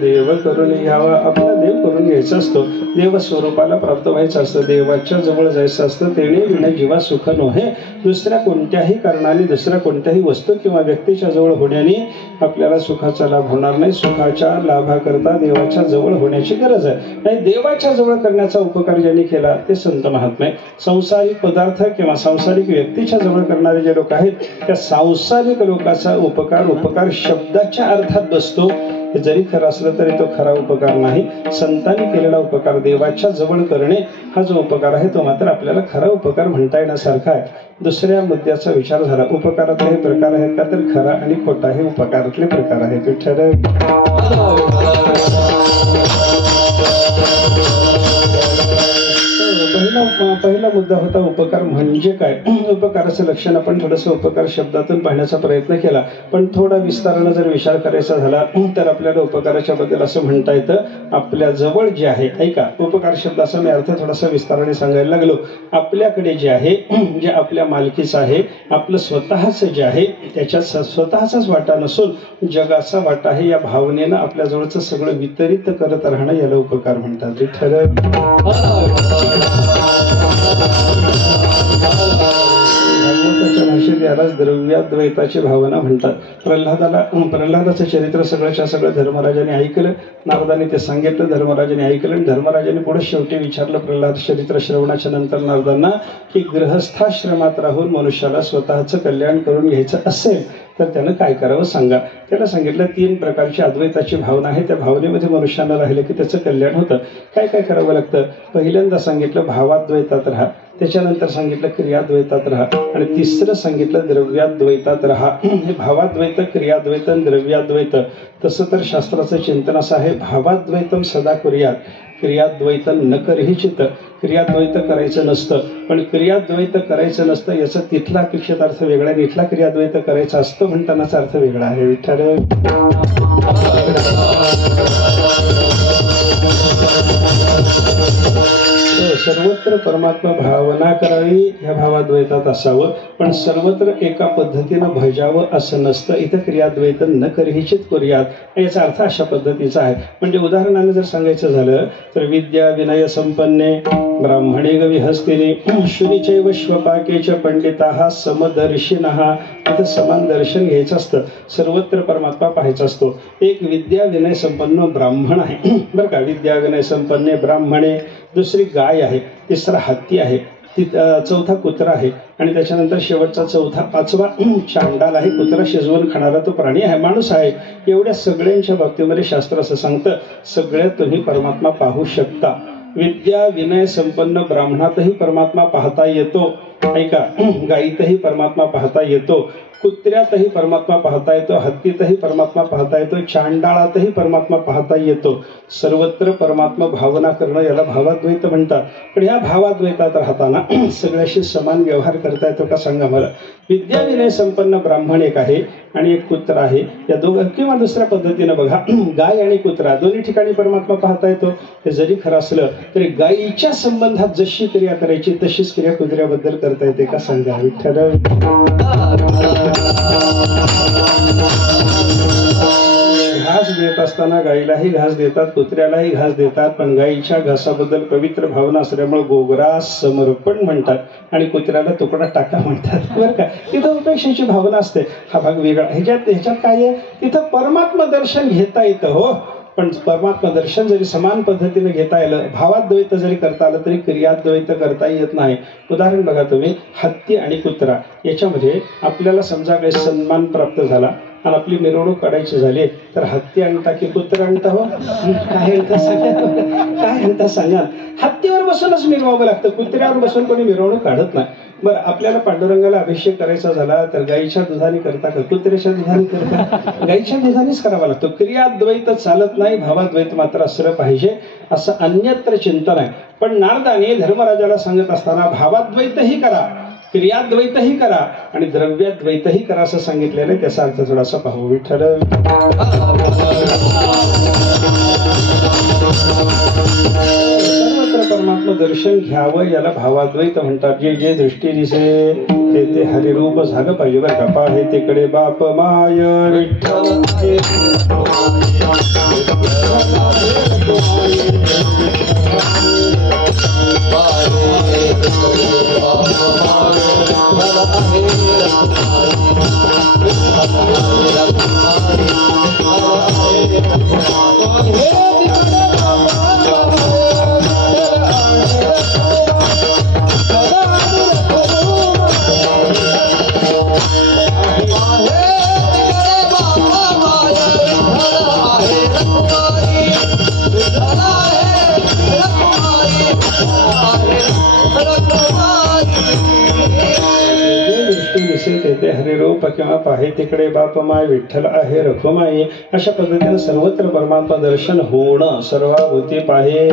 देव करून घ्यावा, आपला देव करून घ्यायचा असतो, देव स्वरूपाला प्राप्त व्हायचं असतं, देवाच्या जवळ जायचं असतं. तेणे विना जीवा सुख नव्हे. दुसऱ्या कोणत्याही कारणाने दुसऱ्या कोणत्याही वस्तू किंवा व्यक्तीच्या जवळ होण्याने आपल्याला सुखाचा लाभ होणार नाही. सुखाच्या लाभाकरता देवाच्या जवळ होण्याची गरज आहे. आणि देवाच्या जवळ करण्याचा उपकार ज्यांनी केला ते संत महात्मे. संसारिक पदार्थ किंवा संसारिक व्यक्तीच्या जवळ करणारे जे लोक आहेत त्या सांसारिक लोकांचा उपकार शब्दाच्या अर्थात बसतो. हे जरी खरं असलं तरी तो खरा उपकार नाही. संतांनी केलेला उपकार देवाच्या जवळ करणे हा जो उपकार आहे तो मात्र आपल्याला खरा उपकार म्हणता येण्यासारखा आहे. दुसऱ्या मुद्द्याचा विचार झाला, उपकारातले हे प्रकार आहेत का, तर खरा आणि खोटा हे उपकारातले प्रकार आहेत. विठ्ठल पहिला मुद्दा होता उपकार म्हणजे काय. उपकाराचं लक्षण आपण थोडंसं उपकार शब्दातून पाहण्याचा प्रयत्न केला, पण थोडा विस्ताराने जर विचार करायचा झाला तर आपल्याला उपकाराच्या बद्दल असं म्हणता येतं, आपल्या जवळ जे आहे, ऐका, उपकार शब्दाचा मी अर्थ थोडासा विस्ताराने सांगायला लागलो. आपल्याकडे जे आहे, जे आपल्या मालकीचं आहे, आपलं स्वतःच जे आहे त्याच्यात स्वतःचाच वाटा नसून जगाचा वाटा आहे या भावनेनं आपल्या जवळचं सगळं वितरित करत राहणं याला उपकार म्हणतात. विठ्ठल भागवताच्या भाषेत यालाच द्रव्याद्वैताची भावना म्हणतात. प्रल्हादाचं चरित्र सगळंच्या सगळं धर्मराजाने ऐकलं, नारदाने ते सांगितलं, धर्मराजाने ऐकलं आणि धर्मराजाने पुढे शेवटी विचारलं प्रल्हाद चरित्र श्रवणाच्या नंतर नारदांना की गृहस्थाश्रमात राहून मनुष्याला स्वतःचं कल्याण करून घ्यायचं असेल तर त्यानं काय करावं सांगा. त्याला सांगितलं 3 प्रकारची अद्वैताची भावना आहे, त्या भावनेमध्ये मनुष्यानं राहिलं की त्याचं कल्याण होतं. काय काय करावं लागतं? पहिल्यांदा सांगितलं भावाद्वैतात राहा, त्याच्यानंतर सांगितलं क्रियाद्वैतात राहा आणि तिसरं सांगितलं द्रव्याद्वैतात राहा. हे भावाद्वैत, क्रियाद्वैत आणि द्रव्याद्वैत. तसं तर शास्त्राचं चिंतन असं आहे, भावाद्वैतम सदा कुर्यात, क्रियाद्वैतम न करहिचित. क्रियाद्वैत करायचं नसतं, पण क्रियाद्वैत करायचं नसतं याचा तिथला अपेक्षित अर्थ वेगळा आहे, इथला क्रियाद्वैत करायचं असतं म्हणतानाचा अर्थ वेगळा आहे. विठ्ठल सर्वत्र परमात्मा भावना करावी, ह्या भावाद्वैतात असावं, पण सर्वत्र एका पद्धतीनं भजावं असं नसतं. इथं क्रियाद्वैत न करहिचित कुर्यात याचा अर्थ अशा पद्धतीचा आहे. म्हणजे उदाहरणानं जर सांगायचं झालं तर विद्या विनय संपन्ने ब्राह्मणे गविहस्तिनी शुनिचैव श्वपाकेच पंडिताः समदर्शिनः. इथं समान दर्शन घ्यायचं असतं, सर्वत्र परमात्मा पाहायचा असतो. एक विद्या विनय संपन्न ब्राह्मण आहे बरं का, विद्या विनय संपन्ने ब्राह्मणे. दुसरी गाय आहे, तिसरा हत्ती आहे, चौथा कुत्रा आहे आणि त्याच्यानंतर शेवटचा पाचवा चांडाल आहे. कुत्रा शिजवून खाणारा तो प्राणी आहे, माणूस आहे. एवढ्या सगळ्यांच्या बाबतीमध्ये शास्त्र असं सांगतं सगळ्यात तुम्ही परमात्मा पाहू शकता. विद्या विनय संपन्न ब्राह्मणातही परमात्मा पाहता येतो, ऐका, गायीतही परमात्मा पाहता येतो, कुत्र्यातही परमात्मा पाहता येतो, हत्तीतही परमात्मा पाहता येतो, चांडाळातही परमात्मा पाहता येतो. सर्वत्र परमात्मा भावना करणं याला भावाद्वैत म्हणतात. पण ह्या भावाद्वैतात राहताना सगळ्याशी समान व्यवहार करता येतो का सांगा मला. विद्या विनय संपन्न ब्राह्मण एक आहे आणि एक कुत्रा आहे, या दोघं किंवा दुसऱ्या पद्धतीनं बघा, गाय आणि कुत्रा दोन्ही ठिकाणी परमात्मा पाहता येतो. हे जरी खरं असलं तरी गायीच्या संबंधात जशी क्रिया करायची तशीच क्रिया कुत्र्याबद्दल करता येते का सांगा. विठ्ठल घास देत असताना गायीलाही घास देतात, कुत्र्यालाही घास देतात, पण गायीच्या घासाबद्दल पवित्र भावना असल्यामुळे गोग्रास समर्पण म्हणतात आणि कुत्र्याला तुकडा टाका म्हणतात बरं का. तिथं उपेक्षेची भावना असते, हा भाग वेगळा. ह्याच्यात काय आहे, तिथं परमात्मा दर्शन घेता येतं हो, पण परमात्मा दर्शन जरी समान पद्धतीने घेता आलं, भावाद्वैत जरी करता आलं तरी क्रियाद्वैत करता येत नाही. उदाहरण बघा तुम्ही, हत्ती आणि कुत्रा याच्यामध्ये आपल्याला समजा काही सन्मान प्राप्त झाला आणि आपली मिरवणूक काढायची झाली तर हत्ती आणता की कुत्रा आणता हो? काय आणता सांगा, काय आणता सांगा. हत्तीवर बसूनच मिरवावं लागतं, कुत्र्यावर बसून कोणी मिरवणूक काढत नाही. बरं, आपल्याला पांडुरंगाला अभिषेक करायचा झाला तर गाईच्या दुधाने करता का कुत्र्याच्या दुधाने करता? गाईच्या दुधानेच करावा लागतो. क्रियाद्वैत चालत नाही, भावाद्वैत मात्र असलं पाहिजे असं अन्यत्र चिंतन आहे. पण नारदाने धर्मराजाला सांगत असताना भावाद्वैतही करा, क्रियाद्वैतही करा आणि द्रव्याद्वैतही करा असं सांगितलेलं आहे. त्याचा अर्थ थोडासा पाहू. विठ्ठल सर्वत्र परमात्मा दर्शन घ्यावं याला भावाद्वैत म्हणतात. जे जे दृष्टी दिसे ते ते हरिरूप झालं पाहिजे बरं का. पाहे तिकडे बाप माय विठ्ठल ते हरिरूप किंवा पाहे तिकडे बाप माय विठ्ठल आहे रखुमाई. अशा पद्धतीने सर्वत्र परमात्मा दर्शन होणं. सर्वाभूती पाहे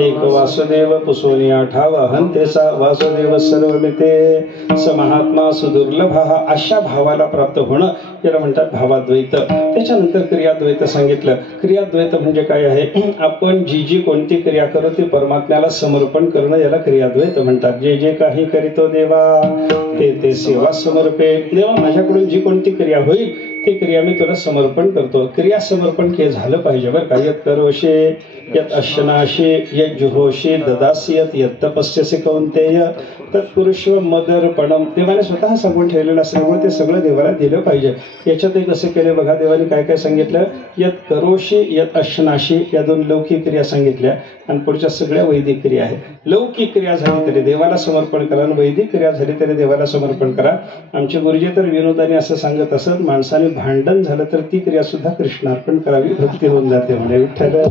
एक वासुदेव पुसोनी आठावा हंतेचा वासुदेव सर्वमिते स महात्मा सुदुर्लभ. अशा भावाला प्राप्त होणं याला म्हणतात भावाद्वैत. त्याच्यानंतर क्रियाद्वैत सांगितलं. क्रियाद्वैत म्हणजे काय आहे, आपण जी जी कोणती क्रिया करू ती परमात्म्याला समर्पण करणं याला क्रियाद्वैत म्हणतात. जे जे काही करीतो देवा ते ते सेवा समर्पे. देवा माझ्याकडून जी कोणती क्रिया होईल ती क्रिया मी तुला समर्पण करतो. क्रिया समर्पण के झालं पाहिजे बरं का. यत करोषे यत अश्नाशी यत जुहोशी ददासी यत तपस्यसी कौंतेय तत्पुरुष मदर्पणम. देवाने स्वतः सांगून ठेवलेलं असल्यामुळे ते सगळं देवाला दिलं पाहिजे. याच्यातही कसं केलं बघा. देवाने काय काय सांगितलं. यत करोशी यत अश्नाशी या दोन लौकिक क्रिया सांगितल्या आणि पुढच्या सगळ्या वैदिक क्रिया आहेत. लौकिक क्रिया झाली तरी देवाला समर्पण करा आणि वैदिक क्रिया झाली तरी देवाला समर्पण करा. आमचे गुरुजी तर विनोदाने असं सांगत असत, माणसाने भांडण झालं तर ती क्रिया सुद्धा कृष्णार्पण करावी, भक्ती होऊन जाते म्हणे. विठ्ठल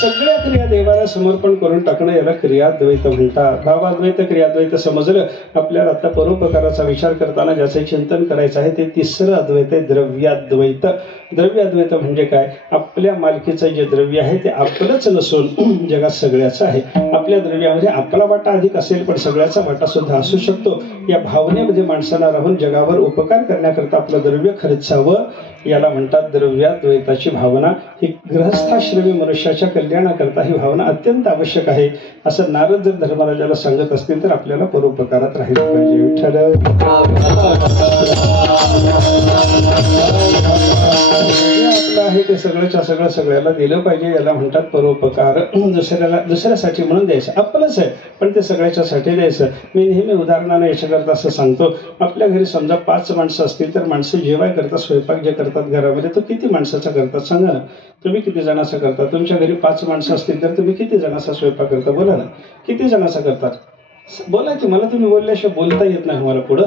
सगळ्या क्रिया देवाला समर्पण करून टाकणं याला क्रियाद्वैत म्हणतात. भावाद्वैत क्रियाद्वैत समजलं. आपल्याला आता परोपकाराचा विचार करताना ज्याचे चिंतन करायचं आहे ते तिसरं अद्वैत आहे, द्रव्याद्वैत. द्रव्याद्वैत म्हणजे काय. आपल्या मालकीचं जे द्रव्य आहे ते आपलंच नसून जगात सगळ्याचं आहे. आपल्या द्रव्यामध्ये आपला वाटा अधिक असेल पण सगळ्याचा वाटा सुद्धा असू शकतो. या भावनेमध्ये माणसाला राहून जगावर उपकार करण्याकरता आपलं द्रव्य खर्चावं, याला म्हणतात द्रव्याद्वैताची भावना. ही गृहस्थाश्रमी मनुष्याच्या कल्याणाकरता ही भावना अत्यंत आवश्यक आहे. असं नारद जर धर्मराजाला सांगत असतील तर आपल्याला परोपकारात राहिलं पाहिजे. विठ्ठल आपलं आहे ते सगळ्याच्या सगळं सगळ्याला दिलं पाहिजे. याला म्हणतात परोपकार. दुसऱ्यासाठी म्हणून द्यायचं. आपलंच आहे पण ते सगळ्याच्यासाठी द्यायचं. मी नेहमी उदाहरणाने याच्याकरता असं सांगतो. आपल्या घरी समजा 5 माणसं असतील तर माणसं जेवाय करतात, स्वयंपाक जे करतात घरामध्ये तो किती माणसाचा करतात सांगा ना. तुम्ही किती जणांचा करता. तुमच्या घरी 5 माणसं असतील तर तुम्ही किती जणांचा स्वयंपाक करता बोला ना. किती जणांचा करतात बोला की. मला तुम्ही बोलल्याशिवाय बोलता येत नाही मला पुढं,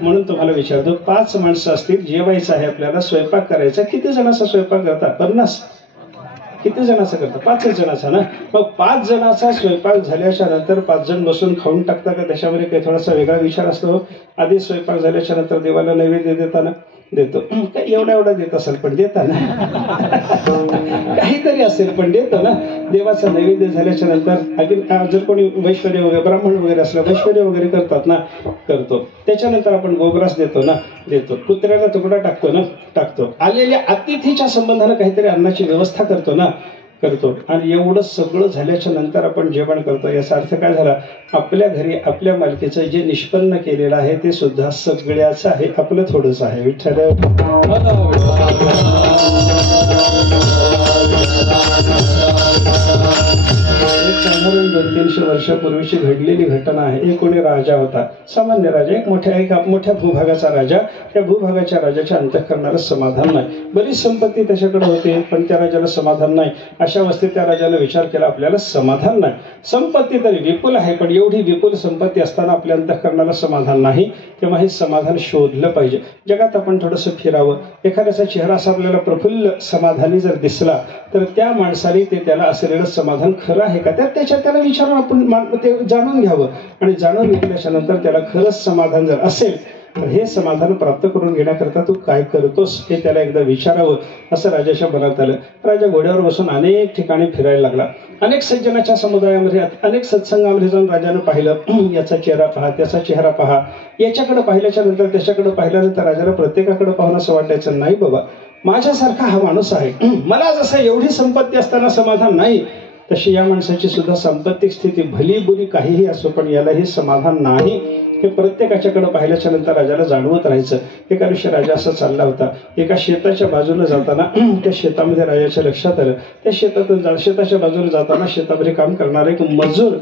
म्हणून तुम्हाला विचारतो. 5 माणसं असतील, जेवायचं आहे आपल्याला, स्वयंपाक करायचा, किती जणांचा स्वयंपाक करता. 50. किती जणांचा करता. 5 जणांचा ना. मग 5 जणांचा स्वयंपाक झाल्याच्या नंतर 5 जण बसून खाऊन टाकता का. त्याच्यामध्ये काही थोडासा वेगळा विचार असतो. आधी स्वयंपाक झाल्याच्या नंतर देवाला नैवेद्य देताना देतो. एवढा देत असेल पण देता ना. काहीतरी असेल पण देतो ना. देवाचा नैवेद्य झाल्याच्या नंतर जर कोणी वैश्वर्य वगैरे ब्राह्मण वगैरे असलं वैश्वर्य वगैरे करतात ना, करतो. त्याच्यानंतर आपण गोग्रास देतो ना, देतो. कुत्र्याला तुकडा टाकतो ना, टाकतो. आलेल्या अतिथीच्या संबंधानं काहीतरी अन्नाची व्यवस्था करतो ना, करतो. आणि एवढं सगळं झाल्याच्या नंतर आपण जेवण करतो. याचा अर्थ काय झाला. आपल्या घरी आपल्या मालकीचं जे निष्पन्न केलेलं आहे ते सुद्धा सगळ्याचं आहे, आपलं थोडंच आहे. विठ्ठल साधारण 200-300 वर्षापूर्वीची घडलेली घटना आहे. एक कोणी राजा होता, सामान्य राजा, एक मोठ्या भूभागाचा राजा. त्या भूभागाच्या राजाच्या अंतःकरणाला समाधान नाही. बरीच संपत्ती त्याच्याकडे होती पण त्या राजाला समाधान नाही. अशा अवस्थेत त्या राजाला विचार केला आपल्याला समाधान नाही. संपत्ती तरी विपुल आहे पण एवढी विपुल संपत्ती असताना आपल्या अंतःकरणाला समाधान नाही. तेव्हा हे समाधान शोधलं पाहिजे. जगात आपण थोडंसं फिरावं. एखाद्याचा चेहरा असा आपल्याला प्रफुल्ल समाधानी जर दिसला तर त्या माणसाने ते त्याला असलेलं समाधान खरं आहे का त्याला विचारून आपण ते जाणून घ्यावं. आणि जाणून घेतल्याच्या नंतर त्याला खरंच समाधान जर असेल तर हे समाधान प्राप्त करून घेण्याकरता तू काय करतोस हे त्याला एकदा विचारावं. असं राजाच्या मनात आलं. राजा घोड्यावर बसून अनेक ठिकाणी फिरायला लागला. अनेक सज्जनाच्या समुदायामध्ये अनेक सत्संगामध्ये जाऊन राजानं पाहिलं. याचा चेहरा पहा, त्याचा चेहरा पहा. याच्याकडे पाहिल्याच्या नंतर त्याच्याकडे पाहिल्यानंतर राजाला प्रत्येकाकडे पाहून असं वाटायचं नाही बाबा माझ्यासारखा हा माणूस आहे. मला जसं एवढी संपत्ती असताना समाधान नाही तशी या माणसाची सुद्धा सांपत्तिक स्थिती भली बुरी काहीही असो पण यालाही समाधान नाही. हे प्रत्येकाच्याकडे पाहिल्याच्या नंतर राजाला जाणवत राहायचं. एका दिवशी राजा असा चालला होता. एका शेताच्या बाजूने जाताना त्या शेतामध्ये राजाच्या लक्षात आलं. त्या शेताच्या बाजूने जाताना शेतामध्ये काम करणारा एक मजूर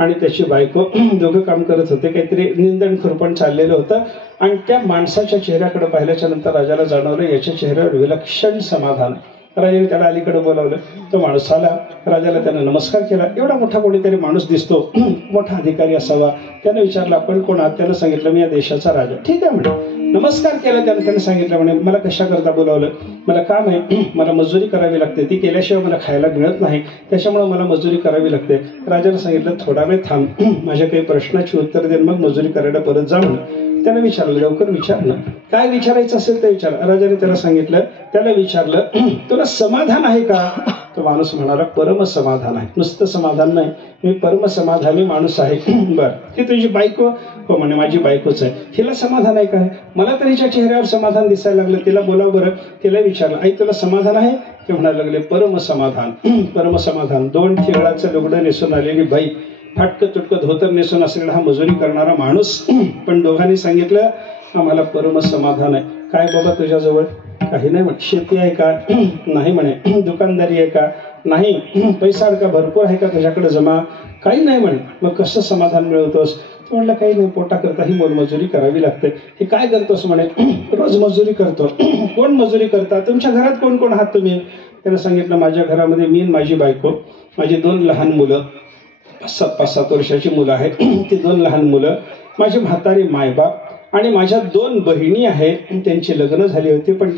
आणि त्याची बायको दोघं काम करत होते. काहीतरी निंदण खुरपण चाललेलं होतं. आणि त्या माणसाच्या चेहऱ्याकडे पाहिल्याच्या नंतर राजाला जाणवलं याच्या चेहऱ्यावर विलक्षण समाधान. राजाने त्याला अलीकडे बोलावलं. तो माणूस आला. राजाला त्यानं नमस्कार केला. एवढा मोठा कोणीतरी माणूस दिसतो, मोठा अधिकारी असावा. त्यानं विचारलं आपण कोण आहात. त्यानं सांगितलं मी या देशाचा राजा. ठीक आहे म्हणे. नमस्कार केला त्यानं सांगितलं म्हणे मला कशाकरता बोलावलं. मला काम आहे, मला मजुरी करावी लागते. ती केल्याशिवाय मला खायला मिळत नाही, त्याच्यामुळे मला मजुरी करावी लागते. राजाने सांगितलं थोडा वेळ थांब, माझ्या काही प्रश्नाची उत्तर देऊन मग मजुरी करायला परत जा म्हणून. त्याने विचारलं लवकर विचार ना, काय विचारायचं असेल ते विचार. राजाने त्याला सांगितलं. त्याला विचारलं तुला समाधान आहे का. तो माणूस म्हणाला परम समाधान आहे. नुसतं समाधान नाही, मी परम समाधानी माणूस आहे. बर ही तुझी बायको. हो म्हणे माझी बायकोच आहे. हिला समाधान आहे काय. मला तर हिच्या चेहऱ्यावर समाधान दिसायला लागलं. तिला बोला बरं. तिला विचारलं आई तुला समाधान आहे. ते म्हणायला लागले परम समाधान. परम समाधान. 2 ठिगळाचं लुगडं नेसून आलेली बाई फाटकं तुटकं धोतर नेसून असलेला हा मजुरी करणारा माणूस. पण दोघांनी सांगितलं आम्हाला परम समाधान आहे. काय बाबा तुझ्याजवळ? काही नाही म्हणे. शेती आहे का? नाही म्हणे. दुकानदारी आहे का? नाही. पैसा का भरपूर आहे का तुझ्याकडे जमा? काही नाही म्हणे. मग कसं समाधान मिळवतोस? तो म्हणलं काही नाही, पोटा करता ही मोलमजुरी करावी लागते. हे काय करतोस म्हणे? रोज मजुरी करतो. कोण मजुरी करता? तुमच्या घरात कोण कोण आहात तुम्ही? त्यानं सांगितलं माझ्या घरामध्ये मी आणि माझी बायको, माझी 2 लहान मुलं, 5-7 वर्षाची मुलं आहेत, ती 2 लहान मुलं, माझे म्हातारे मायबाप आणि माझ्या 2 बहिणी आहेत. त्यांची लग्न झाली होती पण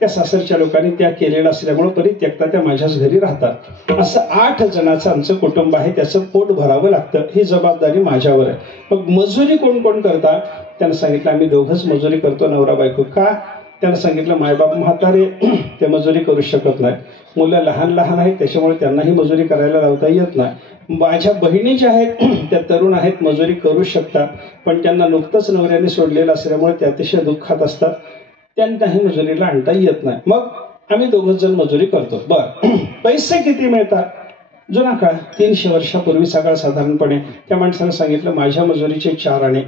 त्या सासरच्या लोकांनी त्या केलेला असल्यामुळे परित्यक्ता त्या माझ्याच घरी राहतात. असं 8 जणांचं आमचं कुटुंब आहे. त्याचं पोट भरावं लागतं. ही जबाबदारी माझ्यावर आहे. मग मजुरी कोण कोण करता? त्यानं सांगितलं आम्ही दोघंच मजुरी करतो, नवरा बायको. का? त्यानं सांगितलं मायबाप म्हातारे ते मजुरी करू शकत नाही, मुलं लहान लहान आहेत त्याच्यामुळे त्यांनाही मजुरी करायला लावता येत नाही. माझ्या बहिणी ज्या आहेत त्या तरुण आहेत, मजुरी करू शकतात पण त्यांना नुकतंच नवऱ्याने सोडलेलं असल्यामुळे ते अतिशय दुःखात असतात, त्यांनाही मजुरीला आणता येत नाही. मग आम्ही दोघंच जण मजुरी करतो. बरं, पैसे किती मिळतात? जुना काळ 300 वर्षापूर्वी सगळं साधारणपणे त्या माणसानं सांगितलं माझ्या मजुरीचे 4 आणे,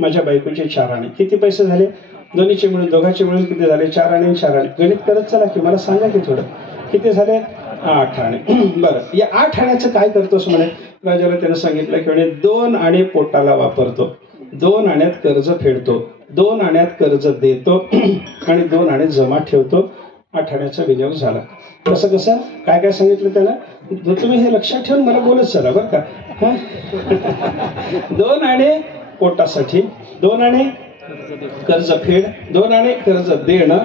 माझ्या बायकोचे 4 आणे. किती पैसे झाले? दोन्हीचे मिळून, दोघांचे मिळून किती झाले? 4 आणे आणि 4 आणे. गणित करत चला की, मला सांगा की थोडं किती झाले? 8 आणे. बरं, या 8 आण्याचं काय करतोस म्हणे? राजाला त्यानं सांगितलं की म्हणे 2 आणे पोटाला वापरतो, 2 आण्यात कर्ज फेडतो, 2 आण्यात कर्ज देतो आणि 2 आणे जमा ठेवतो. 8 आण्याचा विनियोग झाला. कसं कसं काय काय सांगितलं त्याला? तुम्ही हे लक्षात ठेवून मला बोलत चला बरं का. 2 आणे पोटासाठी, 2 आणे कर्ज फेड, 2 आणे कर्ज देणं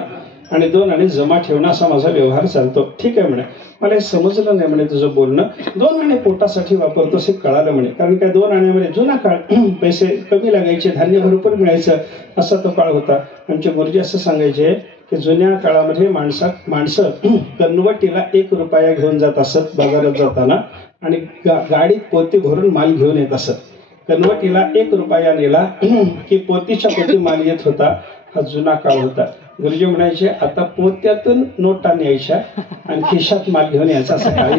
आणि 2 आणे जमा ठेवणं, असा माझा व्यवहार चालतो. ठीक आहे म्हणे. मला हे समजलं नाही म्हणे तुझं बोलणं. 2 आणे पोटासाठी वापरतोस हे कळालं म्हणे. कारण काय 2 आण्यामध्ये जुना काळ पैसे कमी लागायचे, धान्य भरपूर मिळायचं, असा तो काळ होता. आमचे गुरुजी असं सांगायचे की जुन्या काळामध्ये माणसं कनवटीला 1 रुपया घेऊन जात असत बाजारात जाताना आणि गाडीत पोती भरून माल घेऊन येत असत. कनवटीला 1 रुपया नेला की पोतीच्या पोती माल येत होता. हा जुना काळ होता. गुरुजी म्हणायचे आता पोत्यातून नोटा न्यायच्या आणि खिशात माल घेऊन यायचा, असं काळ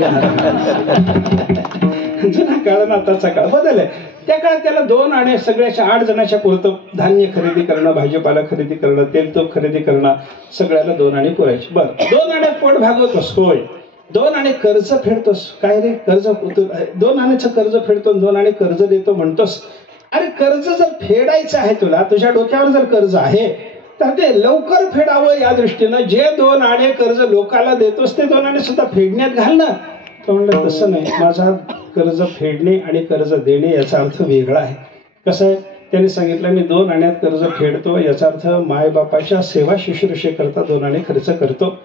जुना काळ आणि आताचा काळ बदल आहे. त्या काळात त्याला 2 आणे सगळ्याच्या 8 जणांच्या पुरतं धान्य खरेदी करणं, भाजीपाला खरेदी करणं, तेल तूप खरेदी करणं, सगळ्याला 2 आणे पुरायचे. बरं, 2 आण्यात पोट भागवतोस? होय. 2 आणे कर्ज फेडतोस? काय रे कर्ज? 2 आण्याचं कर्ज फेडतो, 2 आणे कर्ज देतो म्हणतोस. अरे कर्ज जर फेडायचं आहे तुला, तुझ्या डोक्यावर जर कर्ज आहे तर ते लवकर फेडावं या दृष्टीनं जे 2 आणे कर्ज लोकाला देतोस ते 2 आणे सुद्धा फेडण्यात घाल ना. तो म्हणलं तसं नाही, माझा कर्ज फेडणे आणि कर्ज देणे याचा अर्थ वेगळा आहे. कसं आहे? त्यांनी सांगितलं मी 2 आण्यात कर्ज फेडतो याचा अर्थ मायबापाच्या सेवा शुश्रूषे करता 2 आणे खर्च करतो.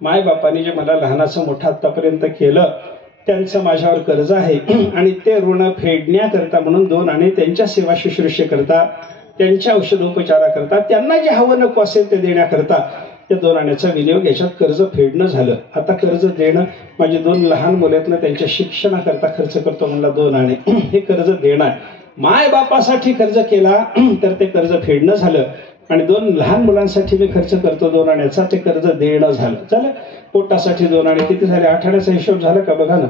मायबापाने जे मला लहानाचं मोठं आतापर्यंत केलं त्यांचं माझ्यावर कर्ज आहे आणि ते ऋण फेडण्याकरता म्हणून 2 आणे त्यांच्या सेवा शुश्रूषे करता, त्यांच्या औषधोपचारा करता, त्यांना जे हवं नको असेल ते देण्याकरता त्या 2 आण्याचा विनियोग याच्यात कर्ज फेडणं झालं. आता कर्ज देणं, माझी 2 लहान मुलातनं त्यांच्या शिक्षणाकरता खर्च करतो म्हणला 2 आणे, हे कर्ज देणं आहे. माय बापासाठी कर्ज केला तर ते कर्ज फेडणं झालं आणि 2 लहान मुलांसाठी मी खर्च करतो 2 आण्याचा, ते कर्ज देणं झालं. झालं. पोटासाठी 2 आणे किती झाले? 8 आण्याचा हिशोब झाला का बघा ना.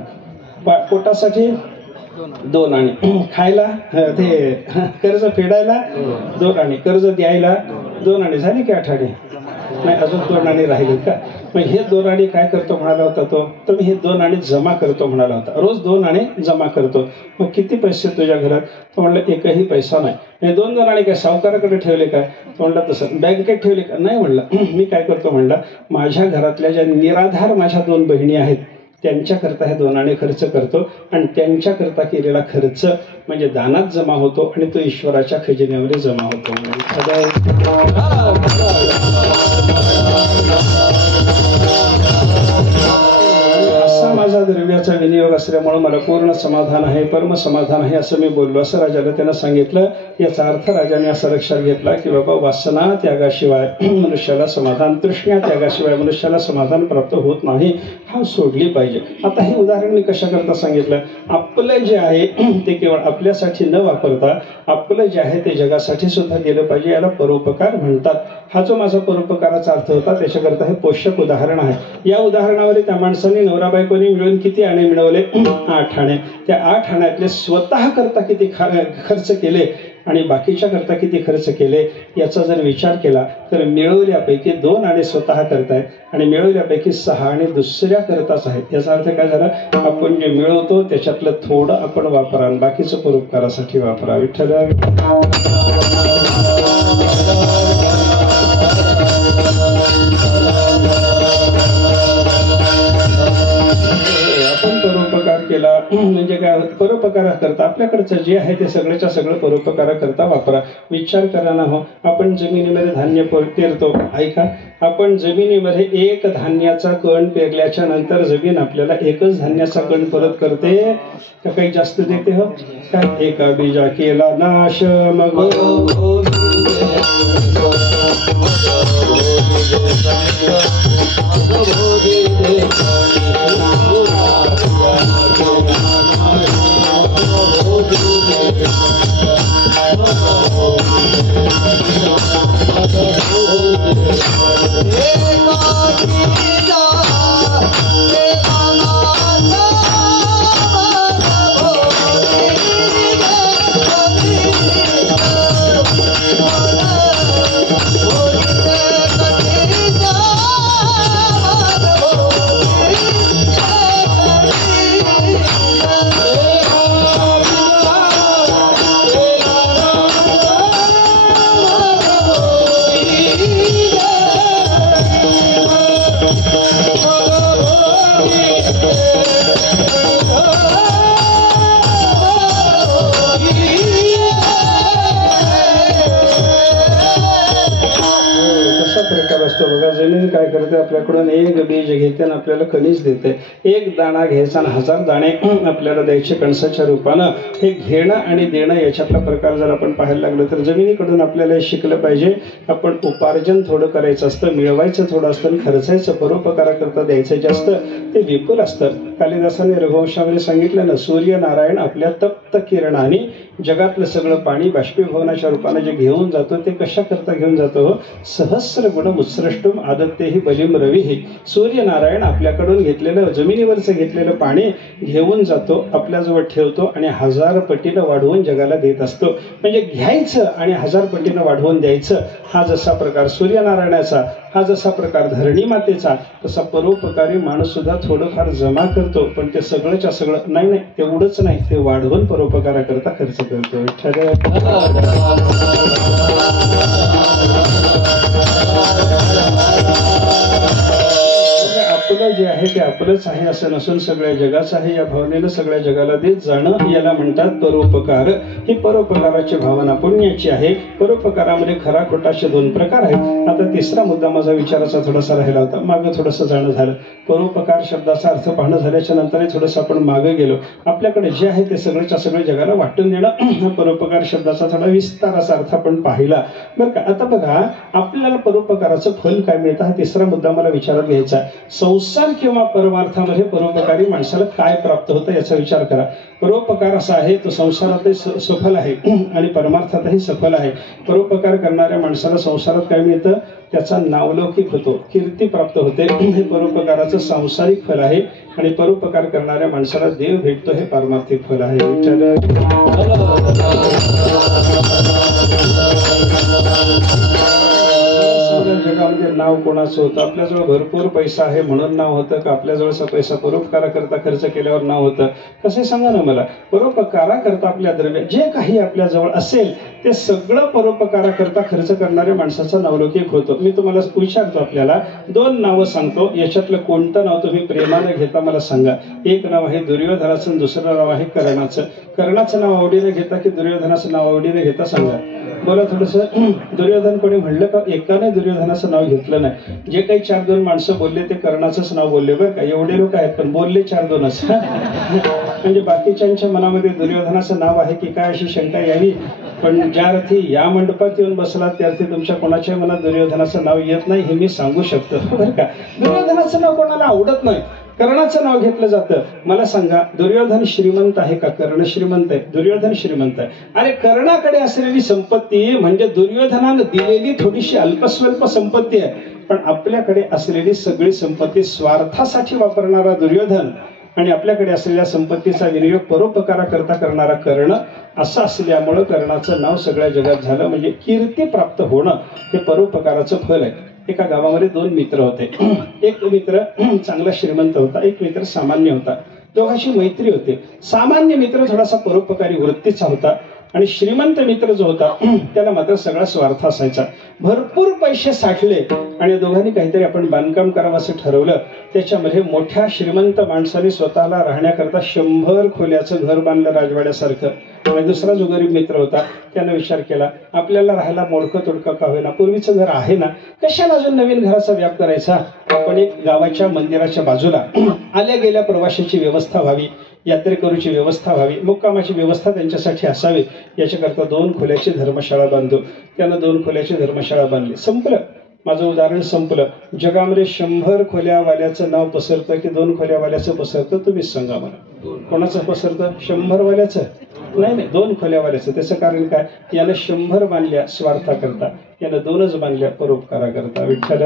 पोटासाठी 2 आणे, खायला ते कर्ज फेडायला 2 आणे, कर्ज द्यायला 2 आणे, झाली की 8 आणे? नाही, अजून 2 आणे राहिले का? मग हे 2 आणे काय करतो म्हणाला होता तो? तर मी हे 2 आणे जमा करतो म्हणाला होता. रोज 2 आणे जमा करतो. मग किती पैसे तुझ्या घरात? तो म्हणलं एकही पैसा नाही. हे 2 आणे काय सावकाराकडे ठेवले काय? तो म्हणला तसं. बँकेत ठेवले का? नाही म्हणलं. मी काय करतो म्हणला, माझ्या घरातल्या ज्या निराधार माझ्या 2 बहिणी आहेत त्यांच्याकरता हे 2 आणे खर्च करतो आणि त्यांच्याकरता केलेला खर्च म्हणजे दानात जमा होतो आणि तो ईश्वराच्या खजिन्यामध्ये जमा होतो. असा माझा द्रव्याचा विनियोग असल्यामुळे मला पूर्ण समाधान आहे, परम समाधान आहे असं मी बोललो. असं राजाला त्यानं सांगितलं. याचा अर्थ राजाने असा लक्षात घेतला की बाबा वासना त्यागाशिवाय मनुष्याला समाधान, तृष्णा त्यागाशिवाय मनुष्याला समाधान प्राप्त होत नाही, हा सोडली पाहिजे. आता हे उदाहरण मी कशाकरता सांगितलं? आपलं जे आहे ते केवळ आपल्यासाठी न वापरता आपलं जे आहे ते जगासाठी सुद्धा गेलं पाहिजे. याला परोपकार म्हणतात. हा जो माझा परोपकाराचा अर्थ होता त्याच्याकरता हे पोषक उदाहरण आहे. या उदाहरणावर त्या माणसाने नवरा बायकोनी मिळून मिळून किती आणे मिळवले? 8 आणे. त्या 8 आण्यातले स्वतः करता किती खर्च केले आणि बाकीच्या करता किती खर्च केले याचा जर विचार केला तर मिळवल्यापैकी 2 आणे स्वतः करतायत आणि मिळवल्यापैकी 6 आणे दुसऱ्या करताच आहेत. याचा अर्थ काय झाला? आपण जे मिळवतो त्याच्यातलं थोडं आपण वापरा आणि बाकीचं परोपकारासाठी वापरा. विठ्ठल आपण परोपकार केला म्हणजे काय? परोपकारा करता आपल्याकडचं जे आहे ते सगळ्याच्या सगळं परोपकारा करता वापरा. विचार करा ना हो, आपण जमिनीमध्ये धान्य पेरतो. ऐका, आपण जमिनीमध्ये एक धान्याचा कण पेरल्याच्या नंतर जमीन आपल्याला एकच धान्याचा कण परत करते का काही जास्त देते? हो काय? एका बीजा केला नाश मग बघा. जमीन काय करते? आपल्याकडून एक बीज घेते आणि आपल्याला कणीस देते. एक दाणा घ्यायचा आणि 1000 दाणे आपल्याला द्यायचे कणसाच्या रूपानं. हे घेणं आणि देणं याच्यातला प्रकार जर आपण पाहायला लागलो तर जमिनीकडून आपल्याला शिकलं पाहिजे. आपण उपार्जन थोडं करायचं असतं, मिळवायचं थोडं असतं, खर्चायचं परोपकाराकरता द्यायचं जास्त, ते विपुल असतं. कालिदासाने रघुवंशामध्ये सांगितलं ना, सूर्यनारायण आपल्या तप्त किरणाने जगातलं सगळं पाणी बाष्पीभवनाच्या रूपाने जे घेऊन जातो ते कशा करता घेऊन जातो? सहस्र गुण उत्सृष्टुम आदत्तेहि बलिम रवी. सूर्यनारायण आपल्याकडून घेतलेलं जमिनीवरचं घेतलेलं पाणी घेऊन जातो, आपल्याजवळ ठेवतो आणि 1000 पटीनं वाढवून जगाला देत असतो. म्हणजे घ्यायचं आणि 1000 पटीनं वाढवून द्यायचं. हा जसा प्रकार सूर्यनारायणाचा, हा जसा प्रकार धरणी मातेचा, तसा परोपकारी माणूस सुद्धा थोडंफार जमा करतो. पण ते सगळंच्या सगळं नाही, तेवढंच नाही, ते वाढवून परोपकाराकरता खर्च करतो. आपलं जे आहे ते आपलंच आहे असं नसून सगळ्या जगाचं आहे या भावनेनं सगळ्या जगाला देत जाणं याला म्हणतात परोपकार. ही परोपकाराची भावना पुण्याची आहे. परोपकारामध्ये खरा खोटाचे 2 प्रकार आहेत. आता तिसरा मुद्दा माझा विचाराचा थोडासा राहिला होता, मागं थोडंसं जाणं झालं. परोपकार शब्दाचा अर्थ पाहणं झाल्याच्या नंतर थोडंसं आपण मागे गेलो. आपल्याकडे जे आहे ते सगळ्याच्या सगळ्या जगाला वाटून देणं, परोपकार शब्दाचा थोडा विस्ताराचा अर्थ आपण पाहिला बरं का. आता बघा, आपल्याला परोपकाराचं फल काय मिळतं हा तिसरा मुद्दा मला विचारात घ्यायचा. संसार किंवा परमार्थामध्ये परोपकारी माणसाला काय प्राप्त होतं याचा विचार करा. परोपकार असा आहे तो संसारातही सफल आहे आणि परमार्थातही सफल आहे. परोपकार करणाऱ्या माणसाला संसारात काय मिळतं? त्याचा नावलौकिक होतो, कीर्ती प्राप्त होते. हे परोपकाराचं सांसारिक फल आहे आणि परोपकार करणाऱ्या माणसाला देव भेटतो, हे पारमार्थिक फल आहे. जगामध्ये नाव कोणाचं होतं? आपल्याजवळ भरपूर पैसा आहे म्हणून नाव होतं का आपल्याजवळचा पैसा परोपकाराकरता खर्च केल्यावर नाव होतं? कसे सांगा ना मला. परोपकाराकरता आपल्या द्रव्य जे काही आपल्याजवळ असेल ते सगळं परोपकाराकरता खर्च करणाऱ्या माणसाचं नावलौकिक होतं. मी तुम्हाला विचारतो, आपल्याला 2 नावं सांगतो, याच्यातलं कोणतं नाव तुम्ही प्रेमाने घेता मला सांगा. एक नाव आहे दुर्योधनाचं, दुसरं नाव आहे कर्णाचं. कर्णाचं नाव आवडीने घेता की दुर्योधनाचं नाव आवडीने घेता सांगा. बोला थोडंसं. दुर्योधन कोणी म्हणलं का? एकाने दुर्योधनाचं नाव घेतलं नाही. जे काही 4-2 माणसं बोलले ते कर्णाचंच नाव बोलले बरं का. एवढे लोक आहेत पण बोलले 4-2च. म्हणजे बाकीच्यांच्या मनामध्ये दुर्योधनाचं नाव आहे की काय अशी शंका यावी. पण ज्या अर्थी या मंडपात येऊन बसलात त्या अर्थी तुमच्या कोणाच्या मनात दुर्योधनाचं नाव येत नाही हे मी सांगू शकतो बरं का. दुर्योधनाचं नाव कोणाला आवडत नाही, कर्णाचं नाव घेतलं जातं. मला सांगा, दुर्योधन श्रीमंत आहे का कर्ण श्रीमंत आहे? दुर्योधन श्रीमंत आहे. अरे कर्णाकडे असलेली संपत्ती म्हणजे दुर्योधनानं दिलेली थोडीशी अल्पस्वल्प संपत्ती आहे, पण आपल्याकडे असलेली सगळी संपत्ती स्वार्थासाठी वापरणारा दुर्योधन आणि आपल्याकडे असलेल्या संपत्तीचा विनियोग परोपकाराकरता करणारा कर्ण असं असल्यामुळं कर्णाचं नाव सगळ्या जगात झालं. म्हणजे कीर्ती प्राप्त होणं हे परोपकाराचं फल आहे. एका गावामध्ये 2 मित्र होते. एक मित्र चांगला श्रीमंत होता, एक मित्र सामान्य होता. दोघांची मैत्री होते. सामान्य मित्र थोडासा परोपकारी वृत्तीचा होता आणि श्रीमंत मित्र जो होता त्याला मात्र सगळा स्वार्थ असायचा. भरपूर पैसे साठले आणि दोघांनी काहीतरी आपण बांधकाम करावं असं ठरवलं. त्याच्यामध्ये मोठ्या श्रीमंत माणसाने स्वतःला राहण्याकरता 100 खोल्याचं घर बांधलं राजवाड्यासारखं. आणि दुसरा जो गरीब मित्र होता त्यानं विचार केला, आपल्याला राहायला मोडकं तोडकं का होईना, पूर्वीचं घर आहे ना, कशाला अजून नवीन घराचा व्याप करायचा. आपण एक गावाच्या मंदिराच्या बाजूला आल्या गेल्या प्रवाशाची व्यवस्था व्हावी, यात्रेकरूची व्यवस्था व्हावी, मुक्कामाची व्यवस्था त्यांच्यासाठी असावी, याच्याकरता 2 खोल्याची धर्मशाळा बांधू. त्यानं 2 खोल्याची धर्मशाळा बांधली. संपलं, माझं उदाहरण संपलं. जगामध्ये 100 खोल्यावाल्याचं नाव पसरतं की 2 खोल्यावाल्याचं पसरतं, तुम्हीच सांगा मला. कोणाचं पसरतं? 100 वाल्याचं? नाही, 2 खोल्यावाल्याचं. त्याचं कारण काय? यानं 100 बांधल्या स्वार्थाकरता, यानं 2च बांधल्या परोपकाराकरता. विठ्ठल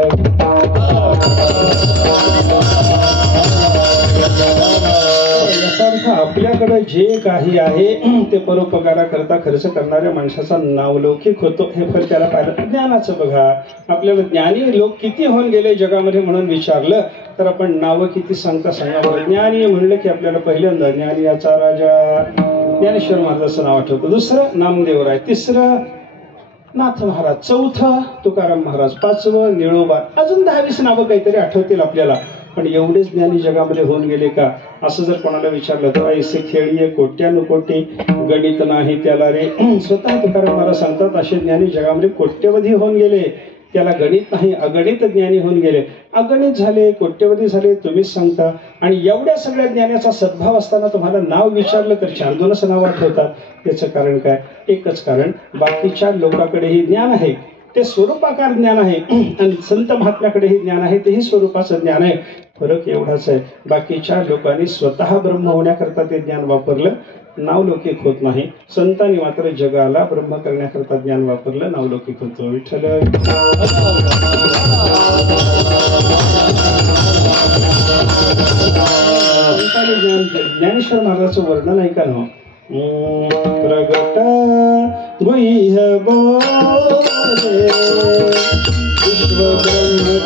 याचा अर्थ आपल्याकडे जे काही आहे ते परोपकाराकरता खर्च करणाऱ्या माणसाचा नावलौकिक होतो. हे फल त्याला पाहिलं. ज्ञानाचं बघा, आपल्याला ज्ञानी लोक किती होऊन गेले जगामध्ये म्हणून विचारलं तर आपण नावं किती सांगता सांगा. ज्ञानी म्हणलं की आपल्याला पहिल्यांदा ज्ञानी याचा राजा ज्ञानेश्वर महाराजांचं नाव आठवतं. दुसरं नामदेवराय, तिसरं नाथ महाराज, चौथं तुकाराम महाराज, 5वं निळोबा, अजून 10-20 नावं काहीतरी आठवतील आपल्याला. पण एवढेच ज्ञानी जगामध्ये होऊन गेले का असं जर कोणाला विचारलं तर ऐसे खेळीये कोट्यानुकोटी गणित नाही त्याला रे. स्वतः तुकाराम महाराज सांगतात असे ज्ञानी जगामध्ये कोट्यवधी होऊन गेले, त्याला गणित नाही अगणित ज्ञानी होऊन गेले. अगणित झाले, कोट्यवधी झाले, तुम्हीच सांगता. आणि एवढ्या सगळ्या ज्ञानाचा सद्भाव असताना तुम्हाला नाव विचारलं तर 4-2च नाव आठवतात. याचं कारण काय? एकच कारण, बाकीच्या लोकांकडेही ज्ञान आहे, ते स्वरूपाकार ज्ञान आहे, आणि संत महात्म्याकडेही ज्ञान आहे, तेही स्वरूपाचं ज्ञान आहे. फरक एवढाच आहे, बाकीच्या लोकांनी स्वतः ब्रह्म होण्याकरता ते ज्ञान वापरलं, नावलौकिक होत नाही. संतांनी मात्र जगाला ब्रह्म करण्याकरता ज्ञान वापरलं, नावलौकिक होतो. विठ्ठल ज्ञानेश्वर महाराजांचं वर्णन ऐका ना. प्रगट गुह्य बोधे विश्व ब्रह्म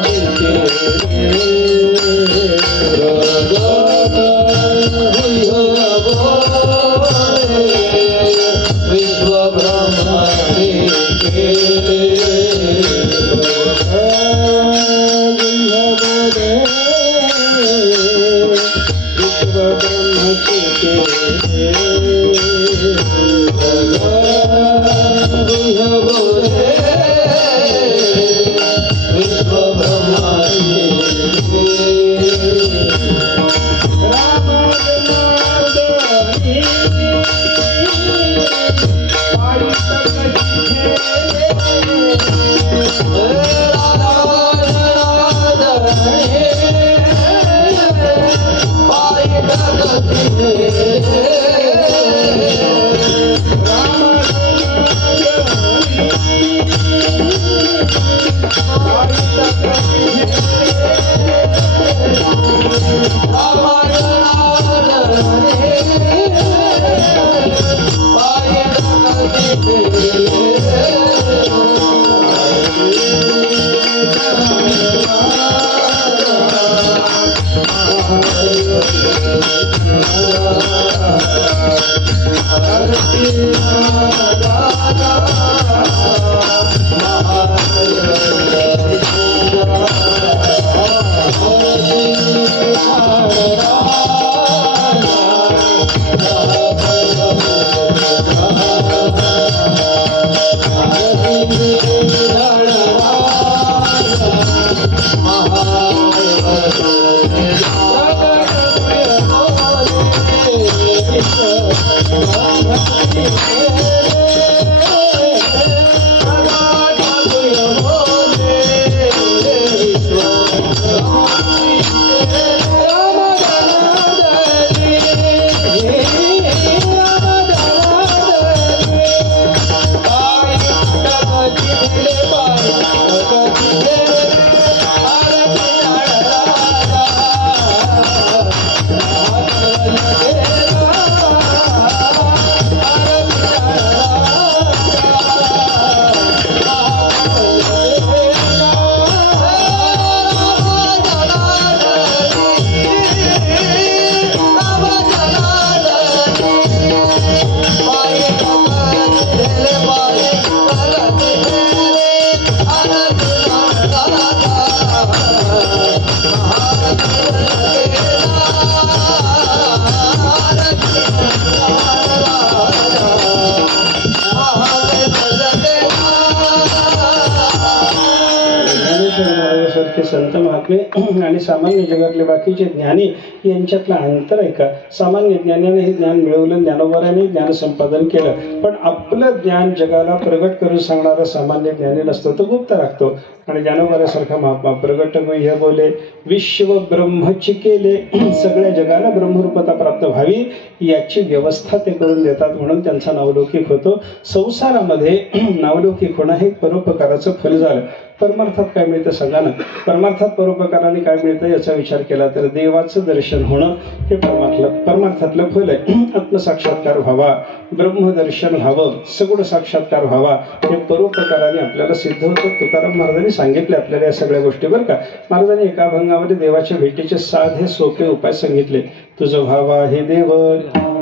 संत महात्मे आणि सामान्य जगातले बाकीचे ज्ञानी यांच्यातलं अंतर आहे का? सामान्य ज्ञानाने हे ज्ञान मिळवलं, ज्ञानोबाने ज्ञान संपादन केलं, पण आपलं ज्ञान जगाला प्रगट करून सांगणारा सामान्य ज्ञानी नसतो, तो गुप्त राखतो. आणि ज्ञानोबासारखा महात्मा प्रगट गुह्य बोले, विश्व ब्रह्मची केले, सगळ्या जगाला ब्रह्मरूपता प्राप्त व्हावी याची व्यवस्था ते करून देतात, म्हणून त्यांचा नावलौकिक होतो. संसारामध्ये नावलौकिक होणं हे परोपकाराचं फल झालं. परमार्थात काय मिळतं सांगा ना? परमार्थात परोपकाराने काय मिळतं याचा विचार केला तर देवाचं दर्शन होणं हे परमार्थातलं फल आहे. आत्मसाक्षात्कार व्हावा, ब्रह्मदर्शन व्हावं, सगुण साक्षात्कार व्हावा, हे परोपकाराने आपल्याला सिद्ध होतं. तुकाराम महाराजांनी सांगितले आपल्याला या सगळ्या गोष्टी बरं का. महाराजांनी एका अभंगामध्ये देवाच्या भेटीचे साधे सोपे उपाय सांगितले. तुझं व्हावा हे देव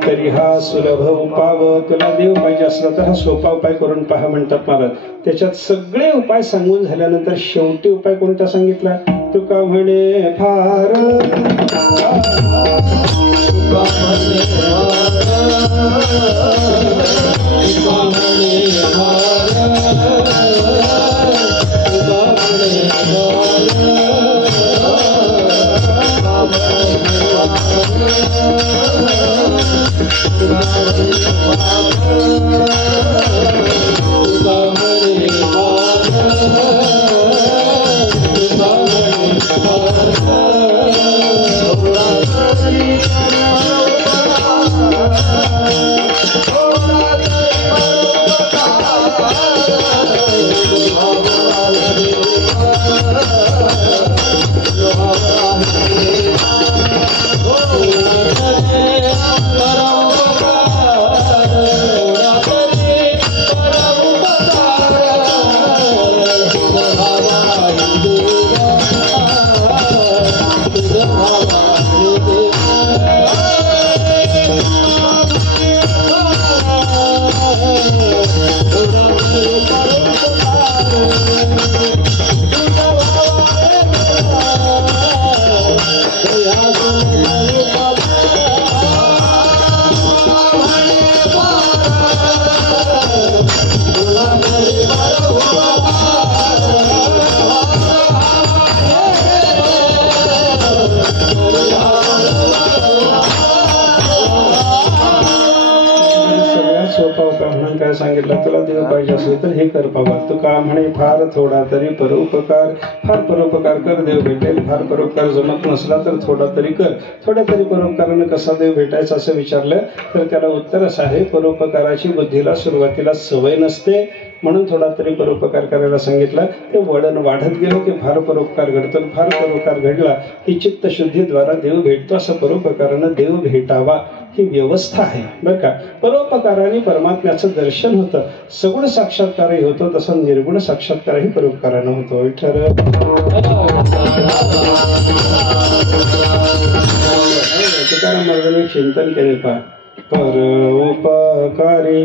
तरी हा सुलभ उपाव, तुला देव पाहिजे असला तर हा सोपा उपाय करून पहा म्हणतात महाराज. त्याच्यात सगळे उपाय सांगून झाल्यानंतर शेवटी उपाय कोणता सांगितला? तुका म्हणे फार काय सांगितलं? तुला देव पाहिजे असेल तर हे कर बाबा. तुका म्हणे फार थोडा तरी परोपकार, फार परोपकार कर देव भेटेल. फार परोपकार जमत नसला तर थोडा तरी कर. थोड्या तरी परोपकाराने कसा देव भेटायचा असं विचारलं तर त्याला उत्तर असं आहे, परोपकाराची बुद्धीला सुरुवातीला सवय नसते, म्हणून थोडा तरी परोपकार करायला सांगितलं. ते वळण वाढत गेलं की फार परोपकार घडतो. फार परोपकार घडला की चित्तशुद्धीद्वारा देव भेटतो. असं परोपकारानं देव भेटावा ही व्यवस्था आहे बरं का. परोपकाराने परमात्म्याचं दर्शन होतं, सगुण साक्षात्कारही होतो, तसं निर्गुण साक्षात्कारही परोपकारानं होतो. विठ्ठल तुकाराम महाराजांनी चिंतन केले पहा, परोपकारी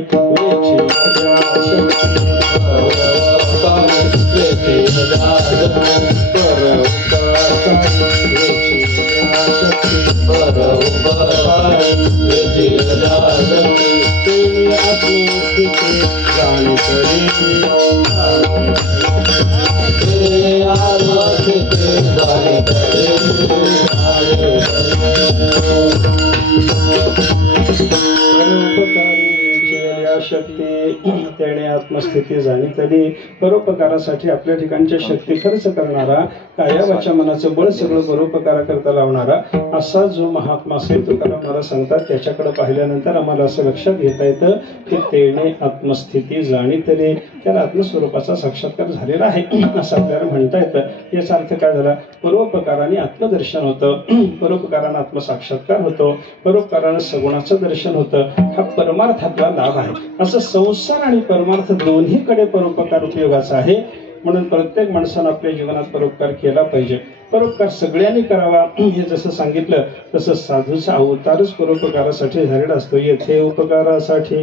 शक्ती त्याने आत्मस्थिती जाणीतली. परोपकारासाठी आपल्या ठिकाणच्या शक्ती खर्च करणारा, काया वाचा मनाचं बळ सगळं परोपकारा करता लावणारा असा जो महात्मा असेल तुकाराम महाराज सांगतात, त्याच्याकडे पाहिल्यानंतर आम्हाला असं लक्षात घेता येतं की त्याने आत्मस्थिती जाणीतली, त्याला आत्मस्वरूपाचा साक्षात्कार झालेला आहे असं आपल्याला म्हणता येतं. याचा अर्थ काय झाला? परोपकाराने आत्मदर्शन होतं, परोपकारानं आत्मसाक्षात्कार होतो, परोपकारानं सगुणाचं दर्शन होतं. हा परमार्थातला लाभ आहे. असं संसार आणि परमार्थ दोन्हीकडे परोपकार उपयोगाचा आहे. म्हणून प्रत्येक माणसानं आपल्या जीवनात परोपकार केला पाहिजे. परोपकार सगळ्यांनी करावा हे जसं सांगितलं तसं साधूचा अवतारच परोपकारासाठी झालेला असतो. येथे उपकारासाठी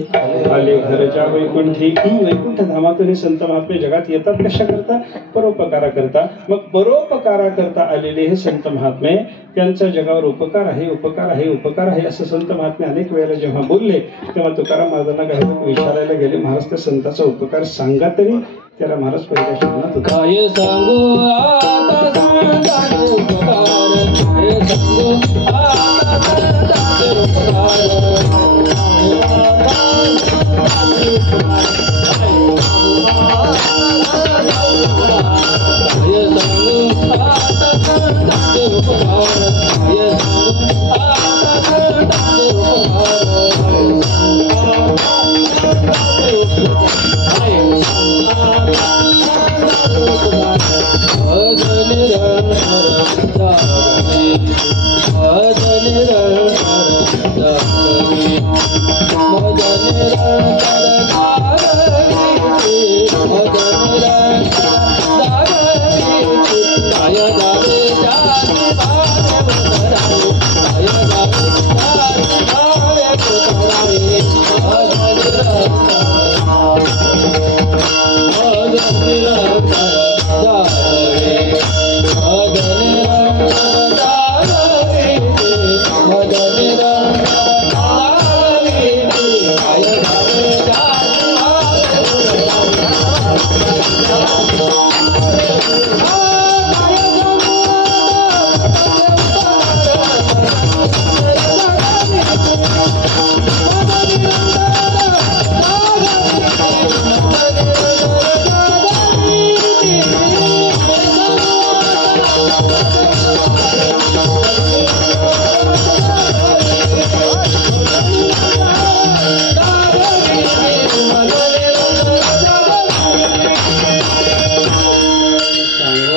आले घरच्या वैकुंठी. वैकुंठ धामातून संत महात्मे जगात येतात कशा करता? परोपकारा करता. मग परोपकारा करता आलेले हे संत महात्मे त्यांचा जगावर उपकार आहे, उपकार आहे, उपकार आहे असं संत महात्मे अनेक वेळेला जेव्हा बोलले तेव्हा तुकाराम महाराजांना काही लोक विचारायला गेले, महाराज त्या संताचा उपकार सांगा तरी. त्याला महाराज पहिल्या शब्दात होता, काय सांगू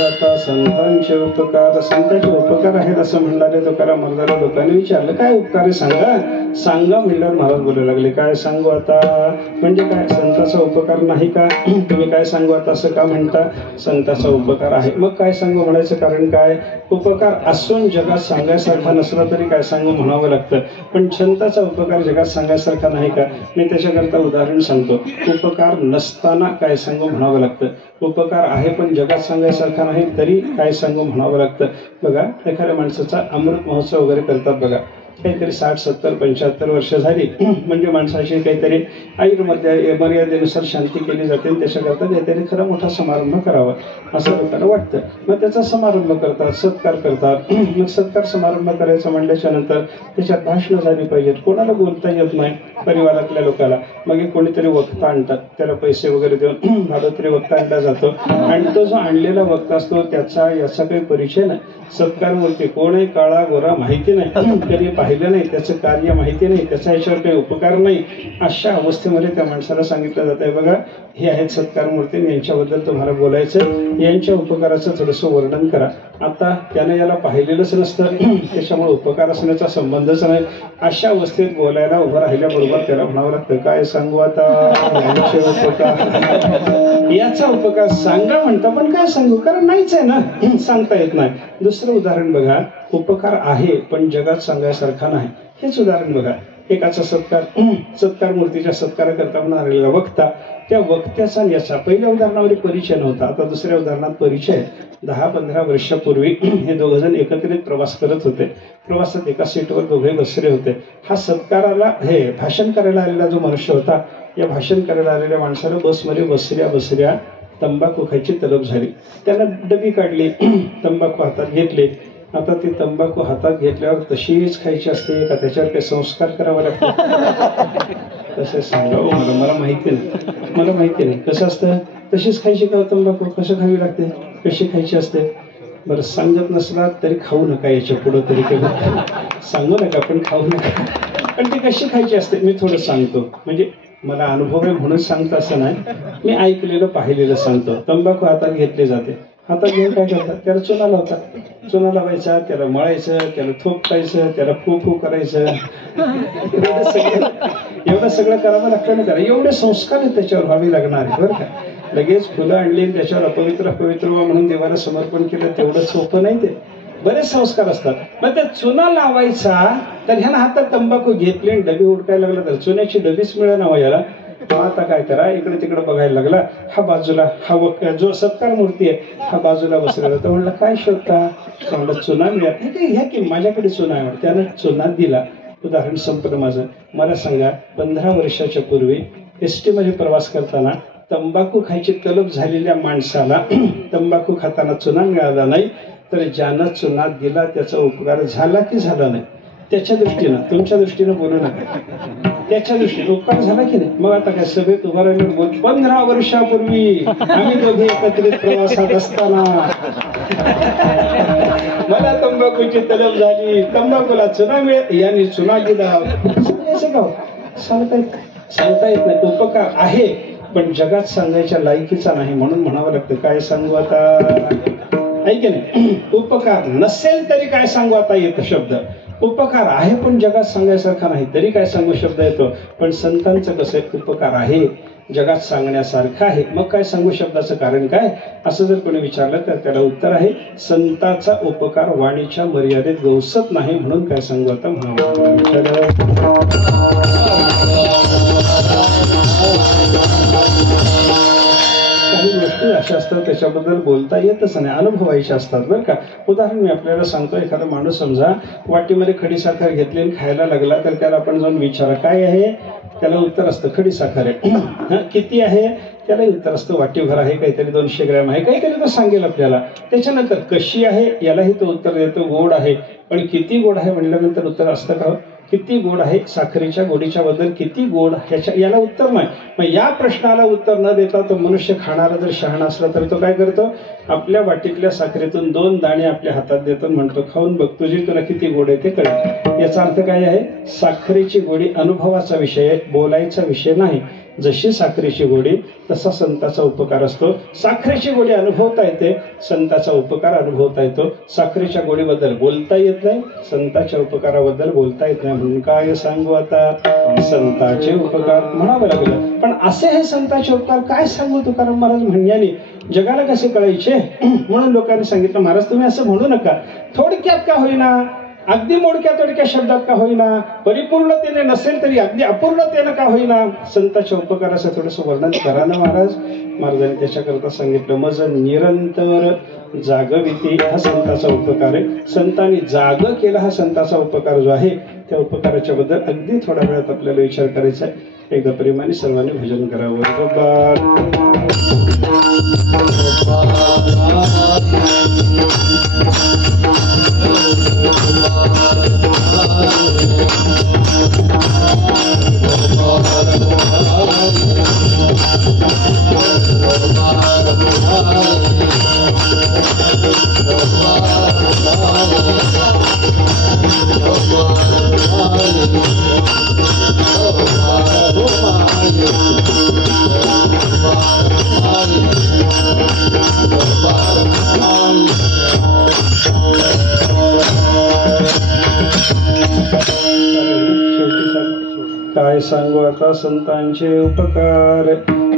आता संतांचे उपकार, काय सांगू आता संतांचे उपकार, उपकार. संतांचे उपकार आहेत असं म्हणणारे तुकाराम महाराजांना लोकांनी विचारलं, काय उपकार आहे सांगा. सांगा म्हणल्यावर महाराज बोलायला लागले, काय सांगू आता म्हणजे काय, संताचा उपकार नाही का, तुम्ही काय सांगू आता असं का म्हणता, संताचा उपकार आहे. मग काय सांगू म्हणायचं कारण काय, उपकार असून जगात सांगायसारखा नसला तरी काय सांगू म्हणावं लागतं, पण संताचा उपकार जगात सांगायसारखा नाही का. मी त्याच्याकरता उदाहरण सांगतो, उपकार नसताना काय सांगू म्हणावं लागतं, उपकार आहे पण जगात सांगायसारखा नाही तरी काय सांगू म्हणावं लागतं. बघा एखाद्या माणसाचा अमृत महोत्सव वगैरे करतात बघा, काहीतरी 60, 70, 75 वर्ष झाली म्हणजे माणसाची काहीतरी आयुर्मध्ये मर्यादेनुसार शांती केली जाते, त्याच्याकरता काहीतरी खरा मोठा समारंभ करावा असं लोकांना वाटतं. मग त्याचा समारंभ करतात, सत्कार करतात. मग सत्कार समारंभ करायचा म्हटल्याच्या नंतर त्याच्यात भाषणं झाली पाहिजेत, कोणाला बोलता येत नाही परिवारातल्या लोकांना, मग कोणीतरी वक्ता आणतात, त्याला पैसे वगैरे देऊन भाडं तरी वक्ता आणला जातो, आणि तो जो आणलेला वक्ता असतो त्याचा याचा काही परिचय नाही. सत्कारमूर्ती कोण आहे, काळा गोरा माहिती नाही, कधी पाहिलं नाही, त्याचं कार्य माहिती नाही, त्याचा याच्यावर काही उपकार नाही, अशा अवस्थेमध्ये त्या माणसाला सांगितलं जात आहे, बघा हे आहेत सत्कारमूर्ती, यांच्याबद्दल तुम्हाला बोलायचं, यांच्या उपकाराचं थोडंसं वर्णन करा. आता त्यानं याला पाहिलेलंच नसतं, त्याच्यामुळे उपकार असण्याचा संबंधच नाही. अशा अवस्थेत बोलायला उभं राहिल्याबरोबर त्याला म्हणावं लागतं, काय सांगू आता यांचे उपकार, याचा उपकार सांगा म्हणता, पण काय सांगू, कारण नाहीच आहे ना, सांगता येत नाही. दुसरं उदाहरण बघा, उपकार आहे पण जगात सांगायसारखा नाही. हेच उदाहरण बघा, एकाचा सत्कार मूर्तीच्या सत्काराकरता म्हणून आलेला वक्ता, त्या वक्त्याचा याचा पहिल्या उदाहरणामध्ये परिचय नव्हता, आता दुसऱ्या उदाहरणात परिचय. 10-15 वर्षापूर्वी हे दोघजण एकत्रित प्रवास करत होते, प्रवासात एका सीटवर दोघे बसले होते. हा सत्काराला हे भाषण करायला आलेला जो मनुष्य होता, या भाषण करायला आलेल्या माणसाला बसमध्ये बसल्या बसल्या तंबाखू खायची तलब झाली. त्यानं डबी काढली, तंबाखू हातात घेतले. आता ती तंबाखू हातात घेतल्यावर तशीच खायची असते का त्याच्यावर काही संस्कार करावा लागतो, तसे सांगावं मला माहिती नाही कसं असतं, तशीच खायची का तंबाखू, कसं खावी लागते, कशी खायची असते. बरं सांगत नसला तरी खाऊ नका, याच्या पुढं तरी सांगू नका पण खाऊ नका, पण ती कशी खायची असते मी थोडं सांगतो, म्हणजे मला अनुभव आहे म्हणून सांगतो असं नाही, मी ऐकलेलं पाहिलेलं सांगतो. तंबाखू हातात घेतली जाते, हातात घेऊन काय करतात, त्याला चुना लावतात, चुना लावायचा, त्याला मळायचं, त्याला थोपटायचं, त्याला फू फू करायचं, एवढं सगळं करावं लागतं ना. त्याला एवढे संस्कार त्याच्यावर व्हावे लागणार आहे बरं का. लगेच फुलं आणली त्याच्यावर अपवित्र म्हणून देवाला समर्पण केलं, तेवढं सोपं नाही ते, बरेच संस्कार असतात. मग त्या चुना लावायचा, तर ह्यानं हातात तंबाखू घेतली आणि डबी उडकायला लागला, तर चुन्याची डबीच मिळेना याला, आता काय करा, इकडे तिकडे बघायला लागला. हा बाजूला जो सत्कार मूर्ती आहे हा बाजूला बसलेला. तर म्हणलं काय शोधता? म्हणलं चुना मिळत ह्या की माझ्याकडे चुना आहे. त्यानं चुना दिला. उदाहरण संपलं माझं. मला सांगा 15 वर्षाच्या पूर्वी एसटी मध्ये प्रवास करताना तंबाखू खायची तलब झालेल्या माणसाला तंबाखू खाताना चुना मिळाला नाही, तर ज्यानं चुना दिला त्याचा उपकार झाला की झाला नाही? त्याच्या दृष्टीनं, तुमच्या दृष्टीनं बोलू नका, त्याच्या दृष्टीने उपकार झाला की नाही? मग आता काय सभेत उभा राहिलो, 15 वर्षापूर्वी आम्ही दोघे एकत्रित प्रवासात असताना मला तंबाखूची तलब झाली, तंबाखूला चुना मिळत, यांनी चुना दिला. सांगायचं का? सांगता येत नाही. उपकार आहे पण जगात सांगायच्या लायकीचा नाही, म्हणून म्हणावं लागतं. काय सांगू आता? ऐक नाही, उपकार नसेल तरी काय सांगू आता येतो शब्द. उपकार आहे पण जगात सांगायसारखा नाही, तरी काय सांगू शब्द येतो. पण संतांचं कसं आहे, उपकार आहे जगात सांगण्यासारखं आहे, मग काय सांगू शब्दाचं कारण काय, असं जर कोणी विचारलं तर त्याला उत्तर आहे, संताचा उपकार वाणीच्या मर्यादेत गवसत नाही, म्हणून काय सांगू आता म्हणावं. काही गोष्टी अशा असतात त्याच्याबद्दल बोलता येतच नाही, अनुभवायच्या असतात बरं का. उदाहरण मी आपल्याला सांगतो. एखादा माणूस समजा वाटीमध्ये खडीसाखर घेतली आणि खायला लागला, तर त्याला आपण जाऊन विचारा काय आहे, त्याला उत्तर असतं खडीसाखर आहे. किती आहे, त्याला उत्तर असतं वाटीभर आहे, काहीतरी 200 ग्रॅम आहे, काहीतरी तो सांगेल आपल्याला. त्याच्यानंतर कशी आहे यालाही तो उत्तर देतो, गोड आहे. पण किती गोड आहे म्हणल्यानंतर उत्तर असतं का? किती गोड आहे, साखरेच्या गोडीच्या बद्दल किती गोड, याला उत्तर नाही. मग या प्रश्नाला उत्तर न देता तो मनुष्य खाणारा जर शहाणा असला तर तो काय करतो, आपल्या वाटीतल्या साखरेतून 2 दाणे आपल्या हातात देतो, म्हणतो खाऊन बघ तुझी तुला किती गोड आहे ते कळेल. याचा अर्थ काय आहे, साखरेची गोडी अनुभवाचा विषय आहे, बोलायचा विषय नाही. जशी साखरेची गोडी तसा संताचा उपकार असतो. साखरेची गोडी अनुभवता येते, संताचा उपकार अनुभवता येतो. साखरेच्या गोडीबद्दल बोलता येत नाही, संताच्या उपकाराबद्दल बोलता येत नाही. म्हणून काय सांगू आता, संताचे उपकार म्हणावं लागलं. पण असे हे संताचे उपकार काय सांगू तुकाराम महाराज म्हणण्याने जगाला कसे कळायचे, म्हणून लोकांनी सांगितलं महाराज तुम्ही असं म्हणू नका, थोडक्यात का होईना, अगदी मोडक्या तोडक्या शब्दात का होईना, परिपूर्णतेने नसेल तरी अगदी अपूर्णतेने का होईना संताच्या उपकाराचं थोडंसं वर्णन करा ना महाराज. महाराजांनी त्याच्याकरता सांगितलं, मज निरंतर जागविती हा संताचा उपकार आहे. संतांनी जाग केला हा संताचा उपकार जो आहे, त्या उपकाराच्या बद्दल अगदी थोड्या वेळात आपल्याला विचार करायचा आहे. एकदा प्रेमाने सर्वांनी भजन करावं. काय सांगू आता संतांचे उपकार,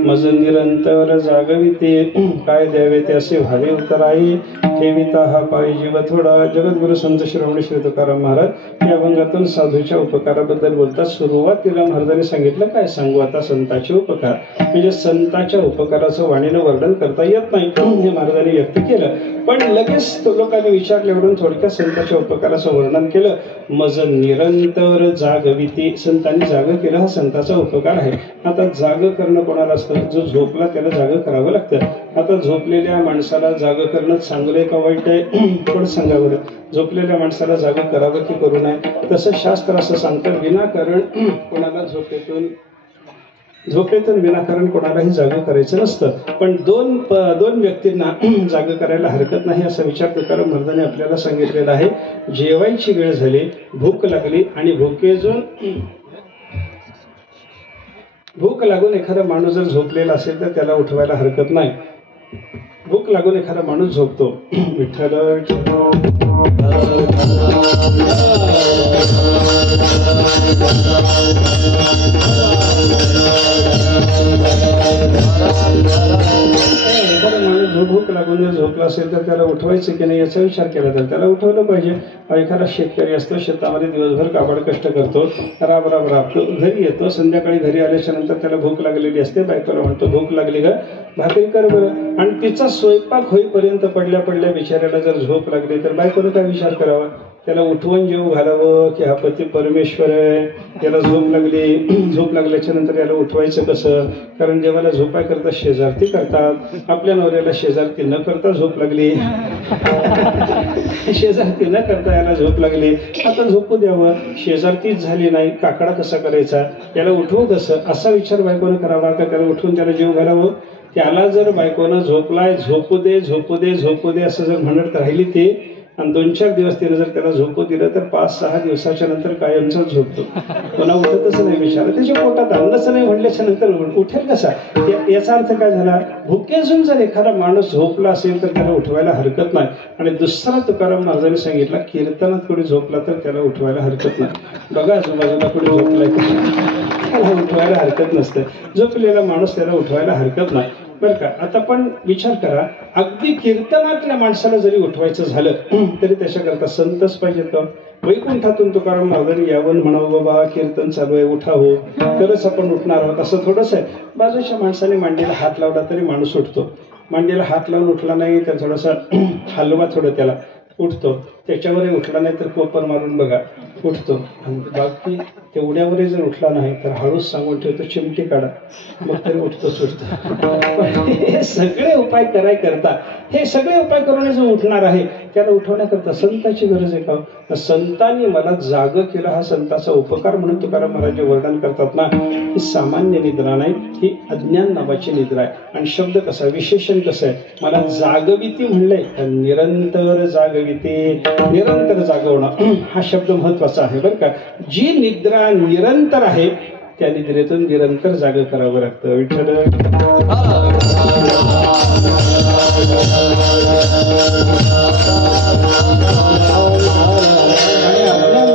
मज निरंतर जागविते, काय द्यावे ते असे भावे उतराई, ठेविता हा पायी जीव थोडा. जगद्गुरु संत श्रवण श्री तुकाराम महाराज या अभंगातून साधूच्या उपकाराबद्दल बोलतात. सुरुवातीला महाराजांनी सांगितलं काय सांगू आता संतांचे उपकार, म्हणजे संतांच्या उपकाराचं वाणीनं वर्णन करता येत नाही हे महाराजांनी व्यक्त केलं. पण लगेच लोकांनी विचारल्यावरून थोडक्यात संतांच्या उपकाराचं वर्णन केलं. मज निरंतर जागविती, संतांनी जाग केलं हा संतांचा उपकार आहे. आता जाग करणं कोणाला असतं, जो झोपला त्याला जाग करावं लागतं. आता झोपलेल्या माणसाला जाग करणं चांगलं का वाईट आहे, कोण सांगा बरं. झोपलेल्या माणसाला जाग करावं की करू नये, तसं शास्त्र असं सांगतं, विनाकारण कोणाला झोपेतून विनाकारण कोणालाही जाग करायचं नसतं. पण दोन व्यक्तींना जाग करायला हरकत नाही असा विचार तुकाराम महाराजांनी आपल्याला सांगितलेला आहे. जेवायची वेळ झाली, भूक लागली आणि भूक लागून एखादा माणूस जर झोपलेला असेल तर त्याला उठवायला हरकत नाही. भूक लागून एखादा माणूस झोपतो, विठ्ठल एखादा माणूस भूक लागून जर झोपला असेल तर त्याला उठवायचं की नाही याचा विचार केला तर त्याला उठवलं पाहिजे. एखादा शेतकरी असतो, शेतामध्ये दिवसभर काबाड कष्ट करतो, राब राबतो, घरी येतो, संध्याकाळी घरी आल्याच्या नंतर त्याला भूक लागलेली असते. बायकोला म्हणतो भूक लागली का, भाकरी कर बरं. आणि तिचा स्वयंपाक होईपर्यंत पडल्या पडल्या बिचाऱ्याला जर झोप लागली तर बायकोनं काय विचार करावा, त्याला उठवून जेव घालावं की हा पती परमेश्वर आहे, त्याला झोप लागली, झोप लागल्याच्या नंतर याला उठवायचं कसं. कारण देवाला झोपाय करता शेजारती करतात, आपल्या नवऱ्याला शेजारती न करता झोप लागली, शेजारती न करता याला झोप लागली, आता झोपू द्यावं. शेजारतीच झाली नाही, काकडा कसा करायचा, याला उठवू कसं, असा विचार बायकोनं करावा का त्याला उठवून त्याला जीव घालावं. त्याला जर बायकोनं झोपलाय, झोपू दे झोपू दे झोपू दे असं जर म्हणत राहिली ते, आणि 2-4 दिवस तिने जर त्याला झोपू दिलं तर 5-6 दिवसाच्या नंतर कायमचा झोपतो, पुन्हा उठतच नाही बिचारा. त्याच्या पोटात अन्नच नाही म्हणल्याच्या नंतर उठेल कसा. याचा अर्थ काय झाला, भुकेजून जर एखादा माणूस झोपला असेल तर त्याला उठवायला हरकत नाही. आणि दुसरा तुकाराम महाराजांनी सांगितला, कीर्तनात कोणी झोपला तर त्याला उठवायला हरकत नाही. बघा आजूबाजूला कोणी झोपलाय त्याला उठवायला हरकत नसतं, झोपलेला माणूस त्याला उठवायला हरकत नाही बरं का. आता पण विचार करा, अगदी कीर्तनातल्या माणसाला जरी उठवायचं झालं तरी त्याच्याकरता संतच पाहिजेत का. वैकुंठातून तुकाराम महाराजांनी यावं म्हणावं, बाबा कीर्तन चालू आहे उठावं, तरच आपण उठणार आहोत असं थोडंसं आहे. बाजूच्या माणसाने मांडीला हात लावला तरी माणूस उठतो, मांडीला हात लावून उठला नाही तर थोडासा हलवा थोडं त्याला उठतो, त्याच्यावरही उठला नाही तर कोपर मारून बघा उठतो. आणि बाकी तेवढ्यावरही जर उठला नाही तर हळूच सांगून ठेवतो चिमटी काढा, मग तरी उठतोच उठतो. हे सगळे उपाय करता, हे सगळे उपाय करून जो उठणार आहे त्याला उठवण्याकरता संताची गरज आहे का. संतांनी मला जाग केलं हा संताचा उपकार म्हणून तुकाराम महाराज जे वर्णन करतात ना, ही सामान्य निद्रा नाही, ही अज्ञान नावाची निद्रा आहे. आणि शब्द कसा, विशेषण कसं आहे, मला जागविती म्हणलंय, निरंतर जागविती, निरंतर जागवणं हा शब्द महत्वाचा आहे बरं का. जी निद्रा निरंतर आहे त्या निद्रेतून निरंतर जाग करावं लागतं. विठ्ठल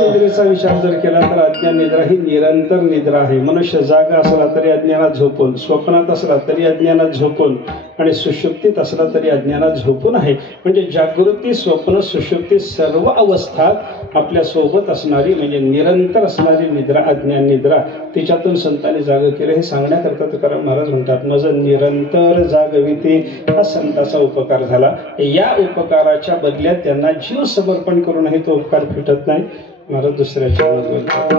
निद्रेचा विचार जर केला तर अज्ञान निद्रा ही निरंतर निद्रा आहे. मनुष्य जागा असला तरी अज्ञानात झोपून, स्वप्नात असला तरी अज्ञानात झोपून, आणि सुषुप्तीत असला तरी अज्ञानात झोपून आहे. म्हणजे जागृती, स्वप्न, सुषुप्ती सर्व अवस्थात आपल्या सोबत असणारी म्हणजे निरंतर असणारी निद्रा अज्ञान निद्रा, तिच्यातून संतांनी जाग केलं हे सांगण्याकरता तुकाराम महाराज म्हणतात, मज निरंतर जागविती हा संताचा उपकार झाला. या उपकाराच्या बदल्यात त्यांना जीव समर्पण करूनही तो उपकार फिटत नाही. महाराज दुसऱ्या चरणात बोलतात,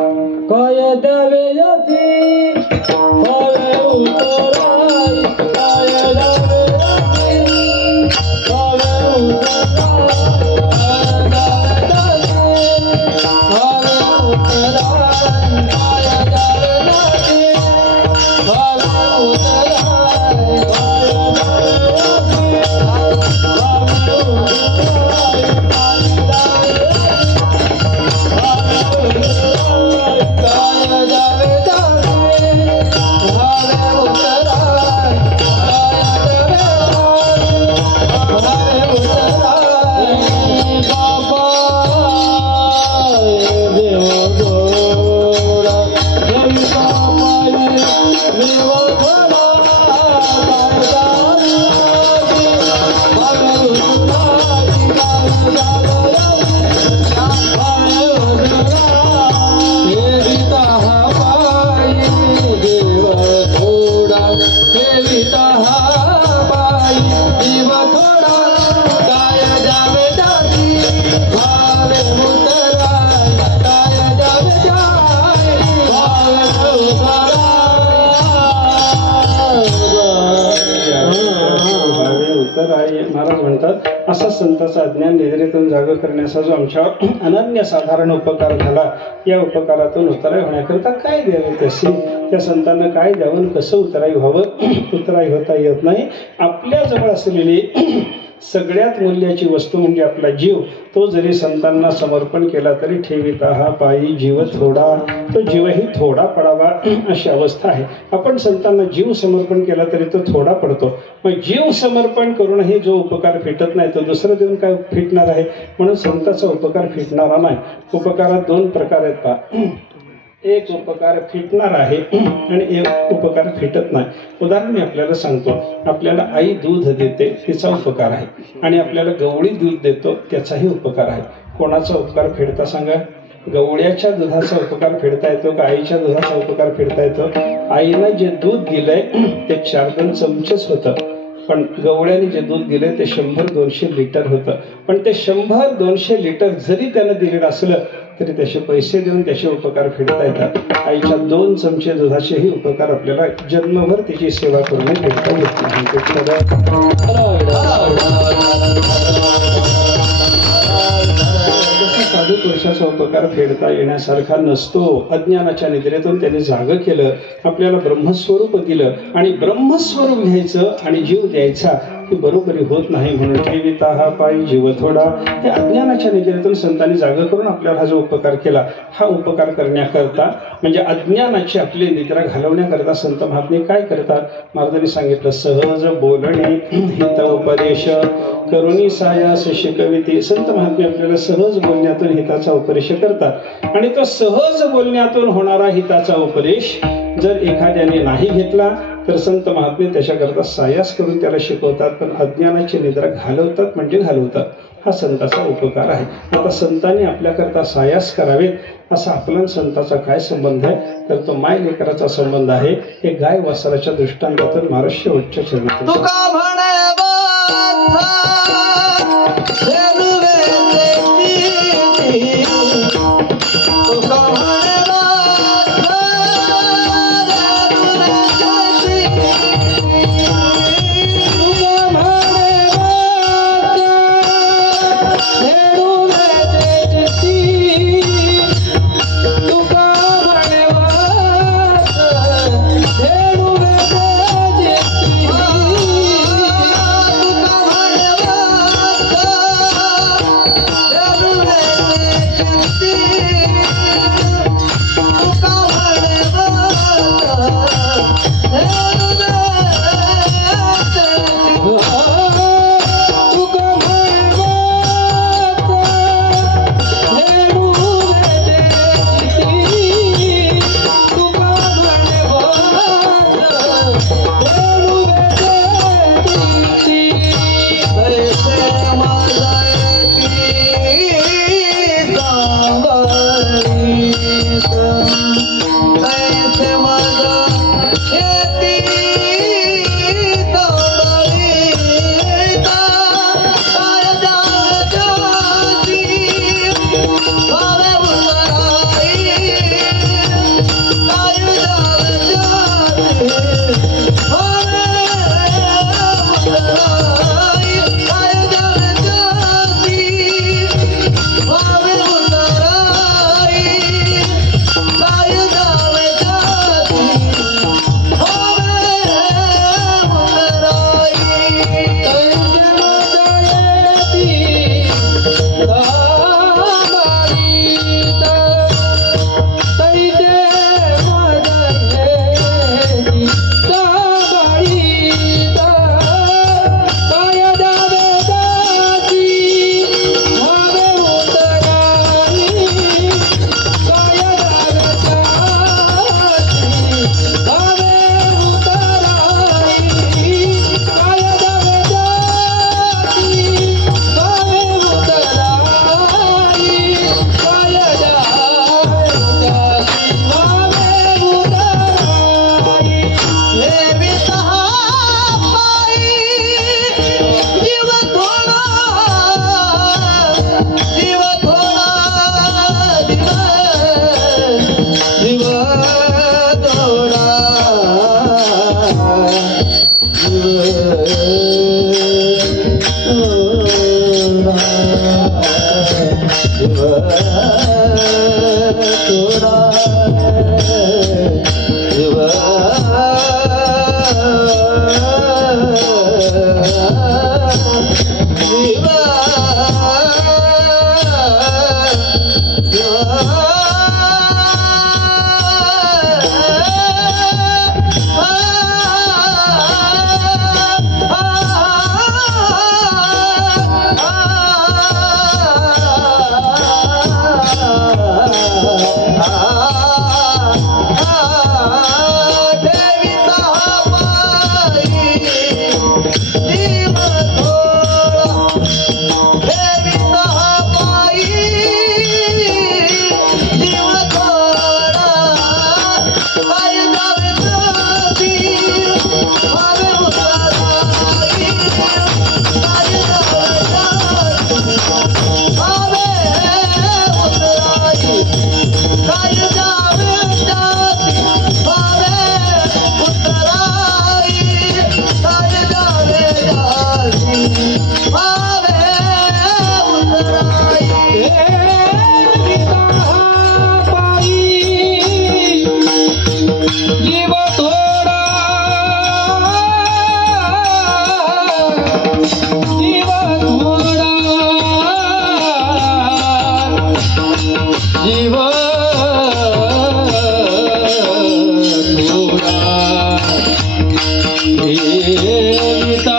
काय द्यावे याची काय उतराई, काय द्यावे याची काय उतराई, महाराज म्हणतात, असा संताचा अज्ञान निद्रेतून जाग करण्याचा जो आमच्यावर अनन्यसाधारण उपकार झाला, या उपकारातून उतराई होण्याकरता काय द्यावे त्याशी, त्या संतांना काय द्यावं, कसं उतराई व्हावं, उतराई होता येत नाही. आपल्या जवळ असलेली सगळ्यात मूल्याची वस्तू म्हणजे आपला जीव, तो जरी संतांना समर्पण केला तरी ठेविता हा पायी जीव थोडा, तो जीवही थोडा पडावा अशी अवस्था आहे. आपण संतांना जीव समर्पण केला तरी तो थोडा पडतो. मग जीव समर्पण करूनही जो उपकार फिटत नाही तो दुसरं देऊन काय फिटणार आहे. म्हणून संताचा उपकार फिटणारा नाही. उपकारात 2 प्रकार आहेत पहा. एक उपकार फिटणार आहे आणि एक उपकार फिटत नाही. उदाहरण मी आपल्याला सांगतो. आपल्याला आई दूध देते तिचा उपकार आहे आणि आपल्याला गवळी दूध देतो त्याचाही उपकार आहे. कोणाचा उपकार फेडता सांगा? गवळ्याच्या दुधाचा उपकार फेडता येतो का आईच्या दुधाचा उपकार फेडता येतो? आईनं जे दूध दिलंय ते 4-2 चमचेच होतं, पण गवळ्याने जे दूध दिलंय ते 100-200 लिटर होतं. पण ते 100-200 लिटर जरी त्यानं दिलेलं असलं तरी त्याचे पैसे देऊन त्याचे उपकार फेडता येतात. आईच्या 2 चमचे दुधाचेही उपकार आपल्याला जन्मभर तिची सेवा करून फेडता येत नाही. साधू पुरुषाचा उपकार फेडता येण्यासारखा नसतो. अज्ञानाच्या निद्रेतून त्याने जाग केलं, आपल्याला ब्रह्मस्वरूप दिलं आणि ब्रह्मस्वरूप घ्यायचं आणि जीव द्यायचा ही बरोबरी होत नाही. म्हणून ठेविता हा पायी जीव थोडा, हे अज्ञानाच्या निद्रेतून संतांनी जाग करून आपल्याला हा जो उपकार केला, हा उपकार करण्याकरता म्हणजे अज्ञानाची आपली निद्रा घालवण्याकरता संत महात्मे काय करतात? महाराजांनी सांगितलं, सहज बोलणे हित उपदेश करुणी सायास शिकविते. संत महात्मे आपल्याला सहज बोलण्यातून हिताचा उपदेश करतात आणि तो सहज बोलण्यातून होणारा हिताचा उपदेश जर एखाद्याने नाही घेतला तर संत महात्मे त्याच्याकरता सायास करून त्याला शिकवतात, पण अज्ञानाची निद्रा घालवतात म्हणजे घालवतात. हा संताचा उपकार आहे. आता संतांनी आपल्याकरता सायास करावेत असा आपला संताचा काय संबंध आहे? तर तो माय लेकराचा संबंध आहे. हे गाय वासराच्या दृष्टांतातून महाराज शेवटच्या चरणात देविता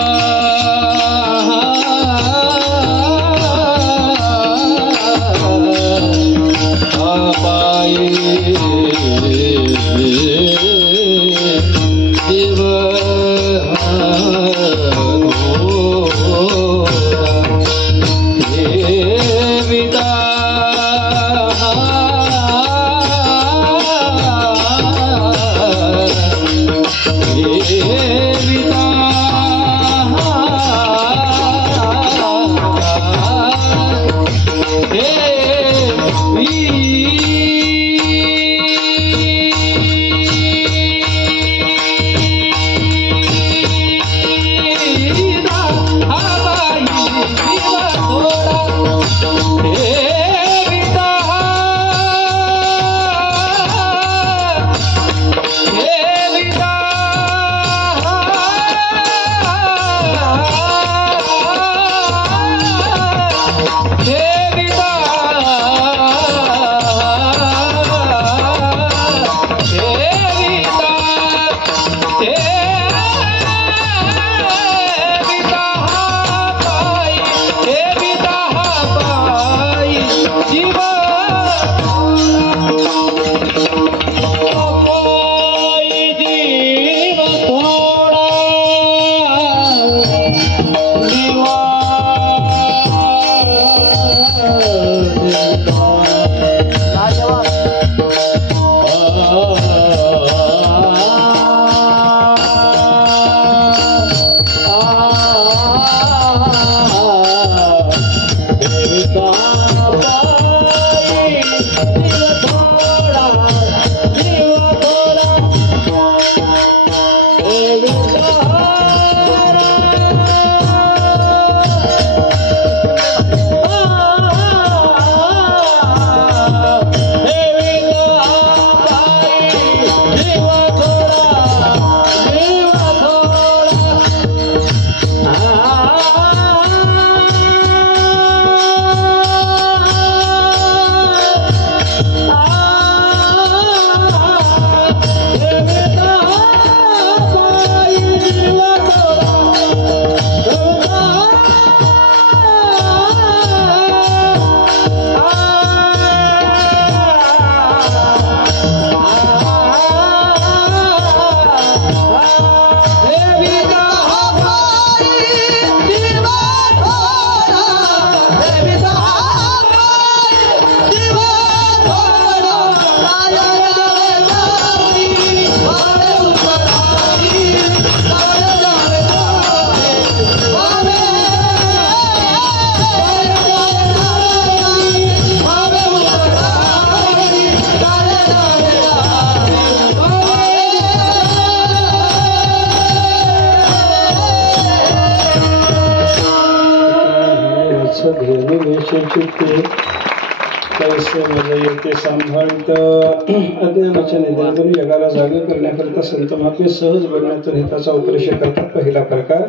कैसे मला येते सांभाळत अज्ञानाच्या निद्रेतून जगाला जागे करण्याकरिता संत महात्मे सहज बोलण्यातून हिताचा उपदेश करतात पहिला प्रकार.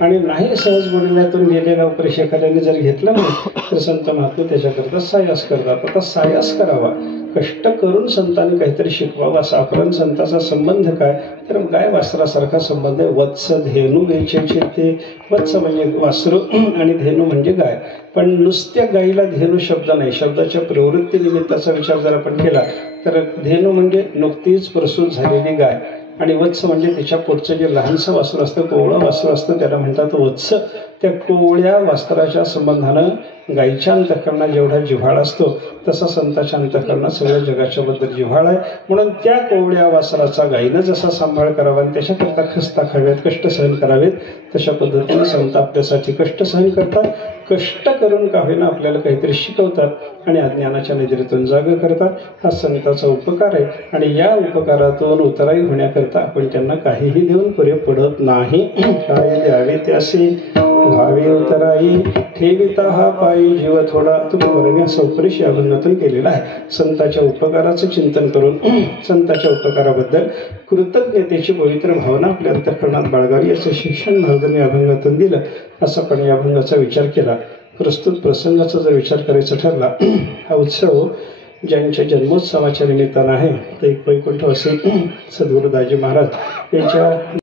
आणि नाही सहज बोलण्यातून गेलेला उपदेश एखाद्याने जर घेतला नाही तर संत महात्मे त्याच्याकरता सायास करतात. आता सायास करावा, कष्ट करून संतांनी काहीतरी शिकवावं असा अपरण संताचा संबंध काय तर गाय वासरासारखा संबंध आहे. वत्स धेनू वेचेचे ते वत्स म्हणजे वासरू आणि धेनू म्हणजे गाय. पण नुसत्या गायीला धेनू शब्द नाही, शब्दाच्या प्रवृत्ती निमित्ताचा विचार जर आपण केला तर धेनू म्हणजे नुकतीच प्रसूत झालेली गाय आणि वत्स म्हणजे तिच्या पोटचं जे लहानसं वासरू असतं, कोवळं वासरू असतं, त्याला म्हणतात वत्स. त्या कोवळ्या वासराच्या संबंधानं गायीच्या अंतःकरणात जेवढा जिव्हाळा असतो तसा संतांच्या अंतःकरणात सगळ्या जगाच्या बद्दल जिव्हाळा आहे. म्हणून त्या कोवळ्या वासराचा गायीनं जसा सांभाळ करावा आणि त्याच्याकरता खस्ता खाव्यात, कष्ट सहन करावेत, तशा पद्धतीने संत आपल्यासाठी कष्ट सहन करतात. कष्ट करून का होईना आपल्याला काहीतरी शिकवतात आणि अज्ञानाच्या नजरेतून जाग करतात. हा संताचा उपकार आहे आणि या उपकारातून उतराई होण्याकरता आपण त्यांना काहीही देऊन पुरे पडत नाही. काय द्यावे त्यासे भावे उतराई ठेविता हा पायी जीव थोडा तुमरण्या सौपरिश या अभंगातून केलेला आहे. संतांच्या उपकाराचं चिंतन करून संतांच्या उपकाराबद्दल कृतज्ञतेची पवित्र भावना आपल्या अंतःकरणात बाळगावी असं शिक्षण महाराजांनी अभंगातून दिलं. असं पण या अभंगाचा विचार केला. प्रस्तुत प्रसंगाचा जर विचार करायचा ठरला, हा उत्सव ज्यांच्या जन्मोत्सवाच्या निमित्तानं आहे ते एक वैकुंठवासी सद्गुरू दाजी महाराज यांच्या